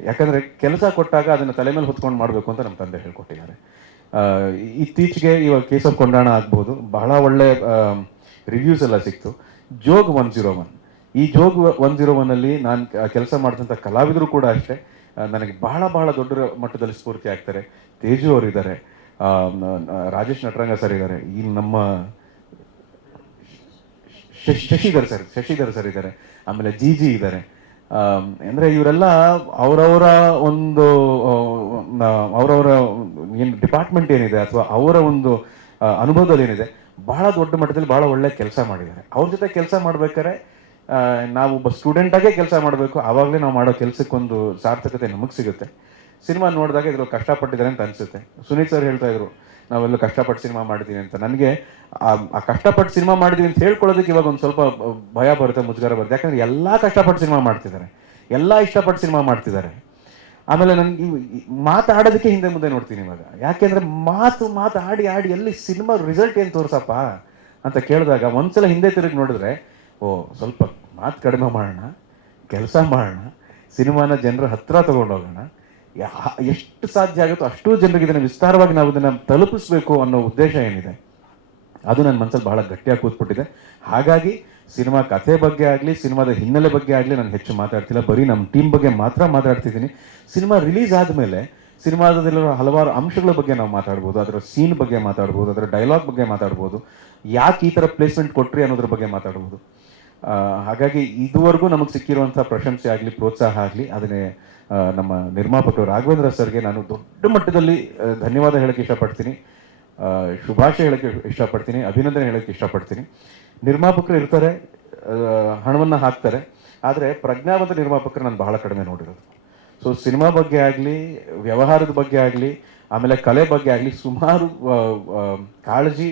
ಯಾಕಂದರೆ ಕೆಲಸ ಕೊಟ್ಟಾಗ ಅದನ್ನು ತಲೆ ಮೇಲೆ ಹೊತ್ಕೊಂಡು ಮಾಡಬೇಕು ಅಂತ ನಮ್ಮ ತಂದೆ ಹೇಳ್ಕೊಟ್ಟಿದ್ದಾರೆ. ಇತ್ತೀಚೆಗೆ ಇವಾಗ ಕೇಸ್ ಆಫ್ ಕೊಂಡಾಣ ಆಗ್ಬೋದು. ಬಹಳ ಒಳ್ಳೆ ರಿವ್ಯೂಸ್ ಎಲ್ಲ ಸಿಕ್ತು. ಜೋಗ್ ಒನ್ ಜೀರೋ ಒನ್ ಈ ಜೋಗ್ ಒನ್ ಜೀರೋ ಒನ್ನಲ್ಲಿ ನಾನು ಕೆಲಸ ಮಾಡಿದಂಥ ಕಲಾವಿದರು ಕೂಡ ಅಷ್ಟೇ. ನನಗೆ ಬಹಳ ಬಹಳ ದೊಡ್ಡ ಮಟ್ಟದಲ್ಲಿ ಸ್ಫೂರ್ತಿ ಆಗ್ತಾರೆ. ತೇಜು ಅವರು ಇದ್ದಾರೆ ರಾಜೇಶ್ ನಟರಂಗ ಸರ್ ಇದ್ದಾರೆ ಈ ನಮ್ಮ ಶಶ್- ಶಶಿಧರ್ ಸರ್ ಶಶಿಧರ್ ಸರ್ ಇದ್ದಾರೆ ಆಮೇಲೆ ಜಿ ಜಿ ಇದ್ದಾರೆ ಅಂದರೆ ಇವರೆಲ್ಲ ಅವರವರ ಒಂದು ಅವರವರ ಏನು ಡಿಪಾರ್ಟ್ಮೆಂಟ್ ಏನಿದೆ ಅಥವಾ ಅವರ ಒಂದು ಅನುಭವದಲ್ಲಿ ಏನಿದೆ, ಬಹಳ ದೊಡ್ಡ ಮಟ್ಟದಲ್ಲಿ ಬಹಳ ಒಳ್ಳೆ ಕೆಲಸ ಮಾಡಿದ್ದಾರೆ. ಅವ್ರ ಜೊತೆ ಕೆಲಸ ಮಾಡ್ಬೇಕಾದ್ರೆ ನಾವು ಒಬ್ಬ ಸ್ಟೂಡೆಂಟ್ ಆಗೇ ಕೆಲಸ ಮಾಡಬೇಕು. ಆವಾಗಲೇ ನಾವು ಮಾಡೋ ಕೆಲಸಕ್ಕೊಂದು ಸಾರ್ಥಕತೆ ನಮಗೆ ಸಿಗುತ್ತೆ. ಸಿನಿಮಾ ನೋಡಿದಾಗ ಇದ್ರಲ್ಲಿ ಕಷ್ಟಪಟ್ಟಿದ್ದಾರೆ ಅಂತ ಅನ್ಸುತ್ತೆ. ಸುನೀತ್ ಸರ್ ಹೇಳ್ತಾ ಇದ್ರು, ನಾವೆಲ್ಲ ಕಷ್ಟಪಟ್ಟು ಸಿನಿಮಾ ಮಾಡಿದ್ದೀನಿ ಅಂತ. ನನಗೆ ಆ ಕಷ್ಟಪಟ್ಟು ಸಿನಿಮಾ ಮಾಡಿದೀವಿ ಅಂತ ಹೇಳ್ಕೊಳ್ಳೋದಕ್ಕೆ ಇವಾಗ ಒಂದು ಸ್ವಲ್ಪ ಭಯ ಬರುತ್ತೆ, ಮುಜುಗರ ಬರುತ್ತೆ. ಯಾಕಂದ್ರೆ ಎಲ್ಲ ಕಷ್ಟಪಟ್ಟು ಸಿನಿಮಾ ಮಾಡ್ತಿದ್ದಾರೆ. ಎಲ್ಲ ಇಷ್ಟಪಟ್ಟು ಸಿನಿಮಾ ಮಾಡ್ತಿದ್ದಾರೆ. ಆಮೇಲೆ ನನಗೆ ಮಾತಾಡೋದಕ್ಕೆ ಹಿಂದೆ ಮುಂದೆ ನೋಡ್ತೀನಿ ಇವಾಗ. ಯಾಕೆಂದ್ರೆ ಮಾತು ಮಾತು ಆಡಿ ಆಡಿ ಎಲ್ಲಿ ಸಿನಿಮಾ ರಿಸಲ್ಟ್ ಏನು ತೋರಿಸಪ್ಪ ಅಂತ ಕೇಳಿದಾಗ ಒಂದ್ಸಲ ಹಿಂದೆ ತಿರುಗಿ ನೋಡಿದ್ರೆ, ಓ, ಸ್ವಲ್ಪ ಮಾತು ಕಡಿಮೆ ಮಾಡೋಣ, ಕೆಲಸ ಮಾಡೋಣ, ಸಿನಿಮಾನ ಜನರ ಹತ್ರ ತಗೊಂಡೋಗೋಣ ಎಷ್ಟು ಸಾಧ್ಯ ಆಗುತ್ತೋ ಅಷ್ಟು ಜನರಿಗೆ ಇದನ್ನು ವಿಸ್ತಾರವಾಗಿ ನಾವು ಇದನ್ನ ತಲುಪಿಸ್ಬೇಕು ಅನ್ನೋ ಉದ್ದೇಶ ಏನಿದೆ? ಅದು ನನ್ನ ಮನಸ್ಸಲ್ಲಿ ಬಹಳ ಗಟ್ಟಿಯಾಗಿ ಕೂತ್ಬಿಟ್ಟಿದೆ. ಹಾಗಾಗಿ ಸಿನಿಮಾ ಕಥೆ ಬಗ್ಗೆ ಆಗಲಿ, ಸಿನಿಮಾದ ಹಿನ್ನೆಲೆ ಬಗ್ಗೆ ಆಗಲಿ ನಾನು ಹೆಚ್ಚು ಮಾತಾಡ್ತಿಲ್ಲ. ಬರೀ ನಮ್ಮ ಟೀಮ್ ಬಗ್ಗೆ ಮಾತ್ರ ಮಾತಾಡ್ತಿದ್ದೀನಿ. ಸಿನಿಮಾ ರಿಲೀಸ್ ಆದಮೇಲೆ ಸಿನಿಮಾದಲ್ಲಿರೋ ಹಲವಾರು ಅಂಶಗಳ ಬಗ್ಗೆ ನಾವು ಮಾತಾಡ್ಬೋದು. ಅದರ ಸೀನ್ ಬಗ್ಗೆ ಮಾತಾಡ್ಬೋದು, ಅದರ ಡೈಲಾಗ್ ಬಗ್ಗೆ ಮಾತಾಡ್ಬೋದು. ಯಾಕೆ ಈ ಥರ ಪ್ಲೇಸ್ಮೆಂಟ್ ಕೊಟ್ರಿ ಅನ್ನೋದ್ರ ಬಗ್ಗೆ ಮಾತಾಡ್ಬೋದು. ಹಾಗಾಗಿ ಇದುವರೆಗೂ ನಮಗೆ ಸಿಕ್ಕಿರುವಂಥ ಪ್ರಶಂಸೆ ಆಗಲಿ, ಪ್ರೋತ್ಸಾಹ ಆಗಲಿ, ಅದನ್ನೇ ನಮ್ಮ ನಿರ್ಮಾಪಕರು ರಾಘವೇಂದ್ರ ಸರ್ಗೆ ನಾನು ದೊಡ್ಡ ಮಟ್ಟದಲ್ಲಿ ಧನ್ಯವಾದ ಹೇಳಕ್ಕೆ ಇಷ್ಟಪಡ್ತೀನಿ. ಶುಭಾಶಯ ಹೇಳಕ್ಕೆ ಇಷ್ಟಪಡ್ತೀನಿ, ಅಭಿನಂದನೆ ಹೇಳಕ್ಕೆ ಇಷ್ಟಪಡ್ತೀನಿ. ನಿರ್ಮಾಪಕರು ಇರ್ತಾರೆ ಹಣವನ್ನು ಹಾಕ್ತಾರೆ, ಆದರೆ ಪ್ರಜ್ಞಾವಂತ ನಿರ್ಮಾಪಕರು ನಾನು ಬಹಳ ಕಡಿಮೆ ನೋಡಿರೋದು. ಸೊ ಸಿನಿಮಾ ಬಗ್ಗೆ ಆಗಲಿ, ವ್ಯವಹಾರದ ಬಗ್ಗೆ ಆಗಲಿ, ಆಮೇಲೆ ಕಲೆ ಬಗ್ಗೆ ಆಗಲಿ, ಸುಮಾರು ಕಾಳಜಿ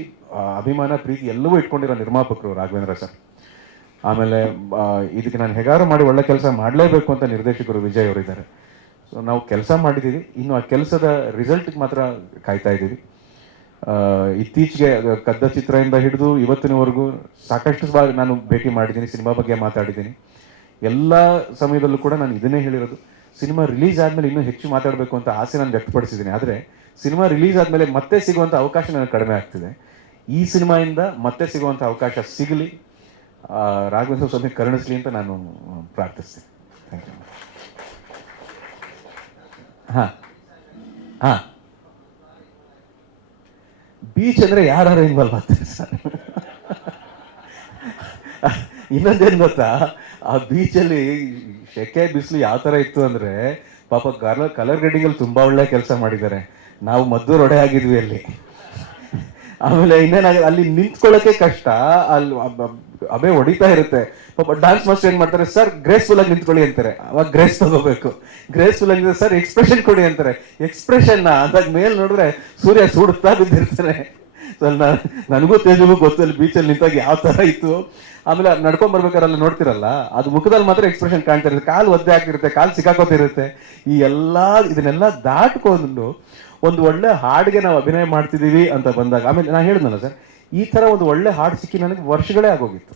ಅಭಿಮಾನ, ಪ್ರೀತಿ ಎಲ್ಲವೂ ಇಟ್ಕೊಂಡಿರೋ ನಿರ್ಮಾಪಕರು ರಾಘವೇಂದ್ರ ಸರ್. ಆಮೇಲೆ ಇದಕ್ಕೆ ನಾನು ಹೇಗಾರು ಮಾಡಿ ಒಳ್ಳೆ ಕೆಲಸ ಮಾಡಲೇಬೇಕು ಅಂತ ನಿರ್ದೇಶಕರು ವಿಜಯ್ ಅವರು ಇದ್ದಾರೆ ಸೊ ನಾವು ಕೆಲಸ ಮಾಡಿದ್ದೀವಿ. ಇನ್ನು ಆ ಕೆಲಸದ ರಿಸಲ್ಟ್ಗೆ ಮಾತ್ರ ಕಾಯ್ತಾ ಇದ್ದೀವಿ. ಇತ್ತೀಚೆಗೆ ಕದ್ದ ಚಿತ್ರದಿಂದ ಹಿಡಿದು ಇವತ್ತಿನವರೆಗೂ ಸಾಕಷ್ಟು ಬಾರಿ ನಾನು ಭೇಟಿ ಮಾಡಿದ್ದೀನಿ, ಸಿನಿಮಾ ಬಗ್ಗೆ ಮಾತಾಡಿದ್ದೀನಿ. ಎಲ್ಲ ಸಮಯದಲ್ಲೂ ಕೂಡ ನಾನು ಇದನ್ನೇ ಹೇಳಿರೋದು. ಸಿನಿಮಾ ರಿಲೀಸ್ ಆದಮೇಲೆ ಇನ್ನೂ ಹೆಚ್ಚು ಮಾತಾಡಬೇಕು ಅಂತ ಆಸೆ ನಾನು ವ್ಯಕ್ತಪಡಿಸಿದ್ದೀನಿ. ಆದರೆ, ಸಿನಿಮಾ ರಿಲೀಸ್ ಆದಮೇಲೆ ಮತ್ತೆ ಸಿಗುವಂಥ ಅವಕಾಶ ನನಗೆ ಕಡಿಮೆ ಆಗ್ತಿದೆ. ಈ ಸಿನಿಮಾಯಿಂದ ಮತ್ತೆ ಸಿಗುವಂಥ ಅವಕಾಶ ಸಿಗಲಿ. ರಾಘವೇಂದ್ರ ಸ್ವಾಮಿ ಕರುಣಿಸ್ಲಿ ಅಂತ ನಾನು ಪ್ರಾರ್ಥಿಸ್ತೀನಿ. ಥ್ಯಾಂಕ್ ಯು ಹಾಂ ಹಾಂ. ಬೀಚ್ ಅಂದ್ರೆ ಯಾರು ಇನ್ವಾಲ್ವ್ ಆಗ್ತಾರೆ ಸರ್. ಇನ್ನೊಂದೇನು ಗೊತ್ತಾ? ಆ ಬೀಚಲ್ಲಿ ಶೆಕೆ ಬಿಸಿಲು ಯಾವ ಥರ ಇತ್ತು ಅಂದ್ರೆ ಪಾಪ ಕಲರ್ ಕಲರ್ ಗ್ರೇಡಿಂಗಲ್ಲಿ ತುಂಬ ಒಳ್ಳೆ ಕೆಲಸ ಮಾಡಿದ್ದಾರೆ. ನಾವು ಮದ್ದು ರೊಡೆ ಆಗಿದ್ವಿ ಅಲ್ಲಿ. ಆಮೇಲೆ ಇನ್ನೇನಾಗ ಅಲ್ಲಿ ನಿಂತ್ಕೊಳ್ಳೋಕೆ ಕಷ್ಟ. ಅಲ್ಲಿ ಅಬ್- ಹೊಡಿತಾ ಇರುತ್ತೆ. ಪಾಪ ಡಾನ್ಸ್ ಮಾಸ್ಟರ್ ಏನ್ ಮಾಡ್ತಾರೆ ಸರ್ ಗ್ರೇಸ್ಫುಲ್ ಆಗಿ ನಿಂತ್ಕೊಳ್ಳಿ ಅಂತಾರೆ. ಅವಾಗ ಗ್ರೇಸ್ ತಗೋಬೇಕು. ಗ್ರೇಸ್ಫುಲ್ ಆಗಿದೆ ಸರ್ ಎಕ್ಸ್ಪ್ರೆಷನ್ ಕೊಡಿ ಅಂತಾರೆ. ಎಕ್ಸ್ಪ್ರೆಷನ್ ಅಂದಾಗ ಮೇಲ್ ನೋಡಿದ್ರೆ ಸೂರ್ಯ ಸುಡುತ್ತಾ ಬಿದ್ದಿರ್ತಾರೆ ಸೊ ನನಗೂ ತೇಜಗೂ ಗೊತ್ತು ಅಲ್ಲಿ ಬೀಚಲ್ಲಿ ನಿಂತಾಗ ಯಾವ ತರ ಇತ್ತು. ಆಮೇಲೆ ನಡ್ಕೊಂಡ್ ಬರ್ಬೇಕಾರಲ್ಲ ನೋಡ್ತಿರಲ್ಲ, ಅದು ಮುಖದಲ್ಲಿ ಮಾತ್ರ ಎಕ್ಸ್ಪ್ರೆಷನ್ ಕಾಣ್ತಾ ಇರುತ್ತೆ. ಕಾಲು ಒದ್ದೆ ಹಾಕಿರುತ್ತೆ ಕಾಲು ಸಿಕ್ಕಾಕೋತಿರುತ್ತೆ. ಈ ಎಲ್ಲಾ ಇದನ್ನೆಲ್ಲ ದಾಟ್ಕೊಂಡು ಒಂದು ಒಳ್ಳೆ ಹಾಡಿಗೆ ನಾವು ಅಭಿನಯ ಮಾಡ್ತಿದೀವಿ ಅಂತ ಬಂದಾಗ, ಆಮೇಲೆ ನಾನು ಹೇಳಿದ್ನಲ್ಲ ಸರ್ ಈ ತರ ಒಂದು ಒಳ್ಳೆ ಹಾಡು ಸಿಕ್ಕಿ ನನಗೆ ವರ್ಷಗಳೇ ಆಗೋಗಿತ್ತು.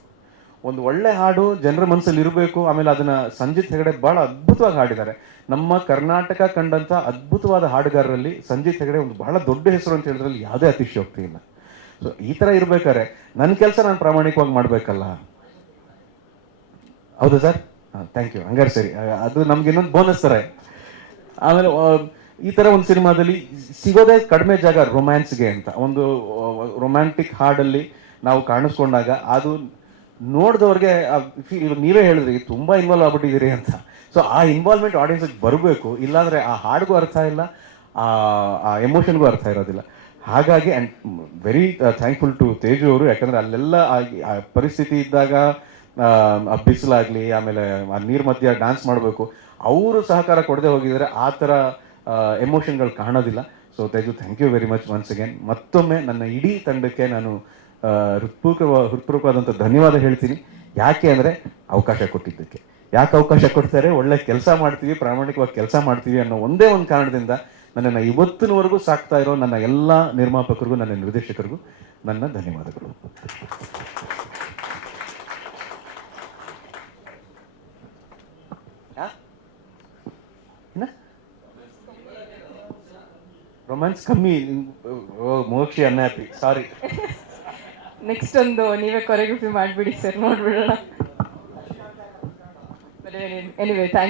ಒಂದು ಒಳ್ಳೆ ಹಾಡು ಜನರ ಮನಸ್ಸಲ್ಲಿ ಇರಬೇಕು, ಆಮೇಲೆ ಅದನ್ನ ಸಂಜಿತ್ ಹೆಗಡೆ ಬಹಳ ಅದ್ಭುತವಾಗಿ ಹಾಡಿದ್ದಾರೆ. ನಮ್ಮ ಕರ್ನಾಟಕ ಕಂಡಂತ ಅದ್ಭುತವಾದ ಹಾಡುಗಾರರಲ್ಲಿ ಸಂಜಿತ್ ಹೆಗಡೆ ಒಂದು ಬಹಳ ದೊಡ್ಡ ಹೆಸರು ಅಂತ ಹೇಳಿದ್ರಲ್ಲಿ ಯಾವುದೇ ಅತಿಶಯೋಕ್ತಿ ಇಲ್ಲ. ಸೊ ಈ ತರ ಇರ್ಬೇಕಾದ್ರೆ ನನ್ನ ಕೆಲಸ ನಾನು ಪ್ರಾಮಾಣಿಕವಾಗಿ ಮಾಡಬೇಕಲ್ಲ? ಹೌದಾ ಸರ್? ಥ್ಯಾಂಕ್ ಯು ಹಂಗಾರೆ ಸರಿ. ಅದು ನಮ್ಗೆ ಇನ್ನೊಂದು ಬೋನಸ್ ಸರ್. ಆಮೇಲೆ ಈ ತರ ಒಂದು ಸಿನಿಮಾದಲ್ಲಿ ಸಿಗೋದೇ ಕಡಿಮೆ ಜಾಗ ರೊಮ್ಯಾನ್ಸ್ಗೆ ಅಂತ. ಒಂದು ರೊಮ್ಯಾಂಟಿಕ್ ಹಾಡಲ್ಲಿ ನಾವು ಕಾಣಿಸ್ಕೊಂಡಾಗ ಅದು ನೋಡಿದವ್ರಿಗೆ ನೀವೇ ಹೇಳಿದ್ರಿ ತುಂಬಾ ಇನ್ವಾಲ್ವ್ ಆಗ್ಬಿಟ್ಟಿದ್ದೀರಿ ಅಂತ. ಸೊ ಆ ಇನ್ವಾಲ್ವ್ಮೆಂಟ್ ಆಡಿಯನ್ಸ್ ಬರಬೇಕು. ಇಲ್ಲಾಂದ್ರೆ ಆ ಹಾಡಿಗೂ ಅರ್ಥ ಇಲ್ಲ ಆ ಎಮೋಷನ್ಗೂ ಅರ್ಥ ಇರೋದಿಲ್ಲ. ಹಾಗಾಗಿ and very thankful to Teju ಅವರು ಯಾಕಂದ್ರೆ ಅಲ್ಲೆಲ್ಲ ಆ- ಪರಿಸ್ಥಿತಿ ಇದ್ದಾಗ ಆ, ಬಿಸಿಲಾಗ್ಲಿ ಆಮೇಲೆ ಆ ನೀರ್ ಮಧ್ಯ ಡ್ಯಾನ್ಸ್ ಮಾಡಬೇಕು ಅವರು ಸಹಕಾರ ಕೊಡದೆ ಹೋಗಿದ್ರೆ ಆ ಥರ ಎಮೋಷನ್ಗಳು ಕಾಣೋದಿಲ್ಲ. So Teju thank you very much once again ಮತ್ತೊಮ್ಮೆ ನನ್ನ ಇಡೀ ತಂಡಕ್ಕೆ ನಾನು ಹೃತ್ಪೂರ್ವ ಹೃತ್ಪೂರ್ವಕ ಹೃತ್ಪೂರ್ವಕವಾದಂಥ ಧನ್ಯವಾದ ಹೇಳ್ತೀನಿ. ಯಾಕೆ ಅಂದರೆ ಅವಕಾಶ ಕೊಟ್ಟಿದ್ದಕ್ಕೆ. ಯಾಕೆ ಅವಕಾಶ ಕೊಡ್ತಾರೆ? ಒಳ್ಳೆ ಕೆಲಸ ಮಾಡ್ತೀವಿ, ಪ್ರಾಮಾಣಿಕವಾಗಿ ಕೆಲಸ ಮಾಡ್ತೀವಿ ಅನ್ನೋ ಒಂದೇ ಒಂದು ಕಾರಣದಿಂದ ನನ್ನನ್ನು ಇವತ್ತಿನವರೆಗೂ ಸಾಕ್ತಾ ಇರೋ ನನ್ನ ಎಲ್ಲ ನಿರ್ಮಾಪಕರಿಗೂ, ನನ್ನ ನಿರ್ದೇಶಕರಿಗೂ ನನ್ನ ಧನ್ಯವಾದಗಳು. ರೊಮ್ಯಾನ್ಸ್ ಕಮ್ಮಿ ಮೋಕ್ಷಿ ಅನ್ಹ್ಯಾಪಿ ಸಾರಿ ನೆಕ್ಸ್ಟ್ ಒಂದು ನೀವೇ ಕೊರಿಯೋಗ್ರಫಿ ಮಾಡಿಬಿಡಿ ಸರ್ ನೋಡ್ಬಿಡೋಣ. Anyway thank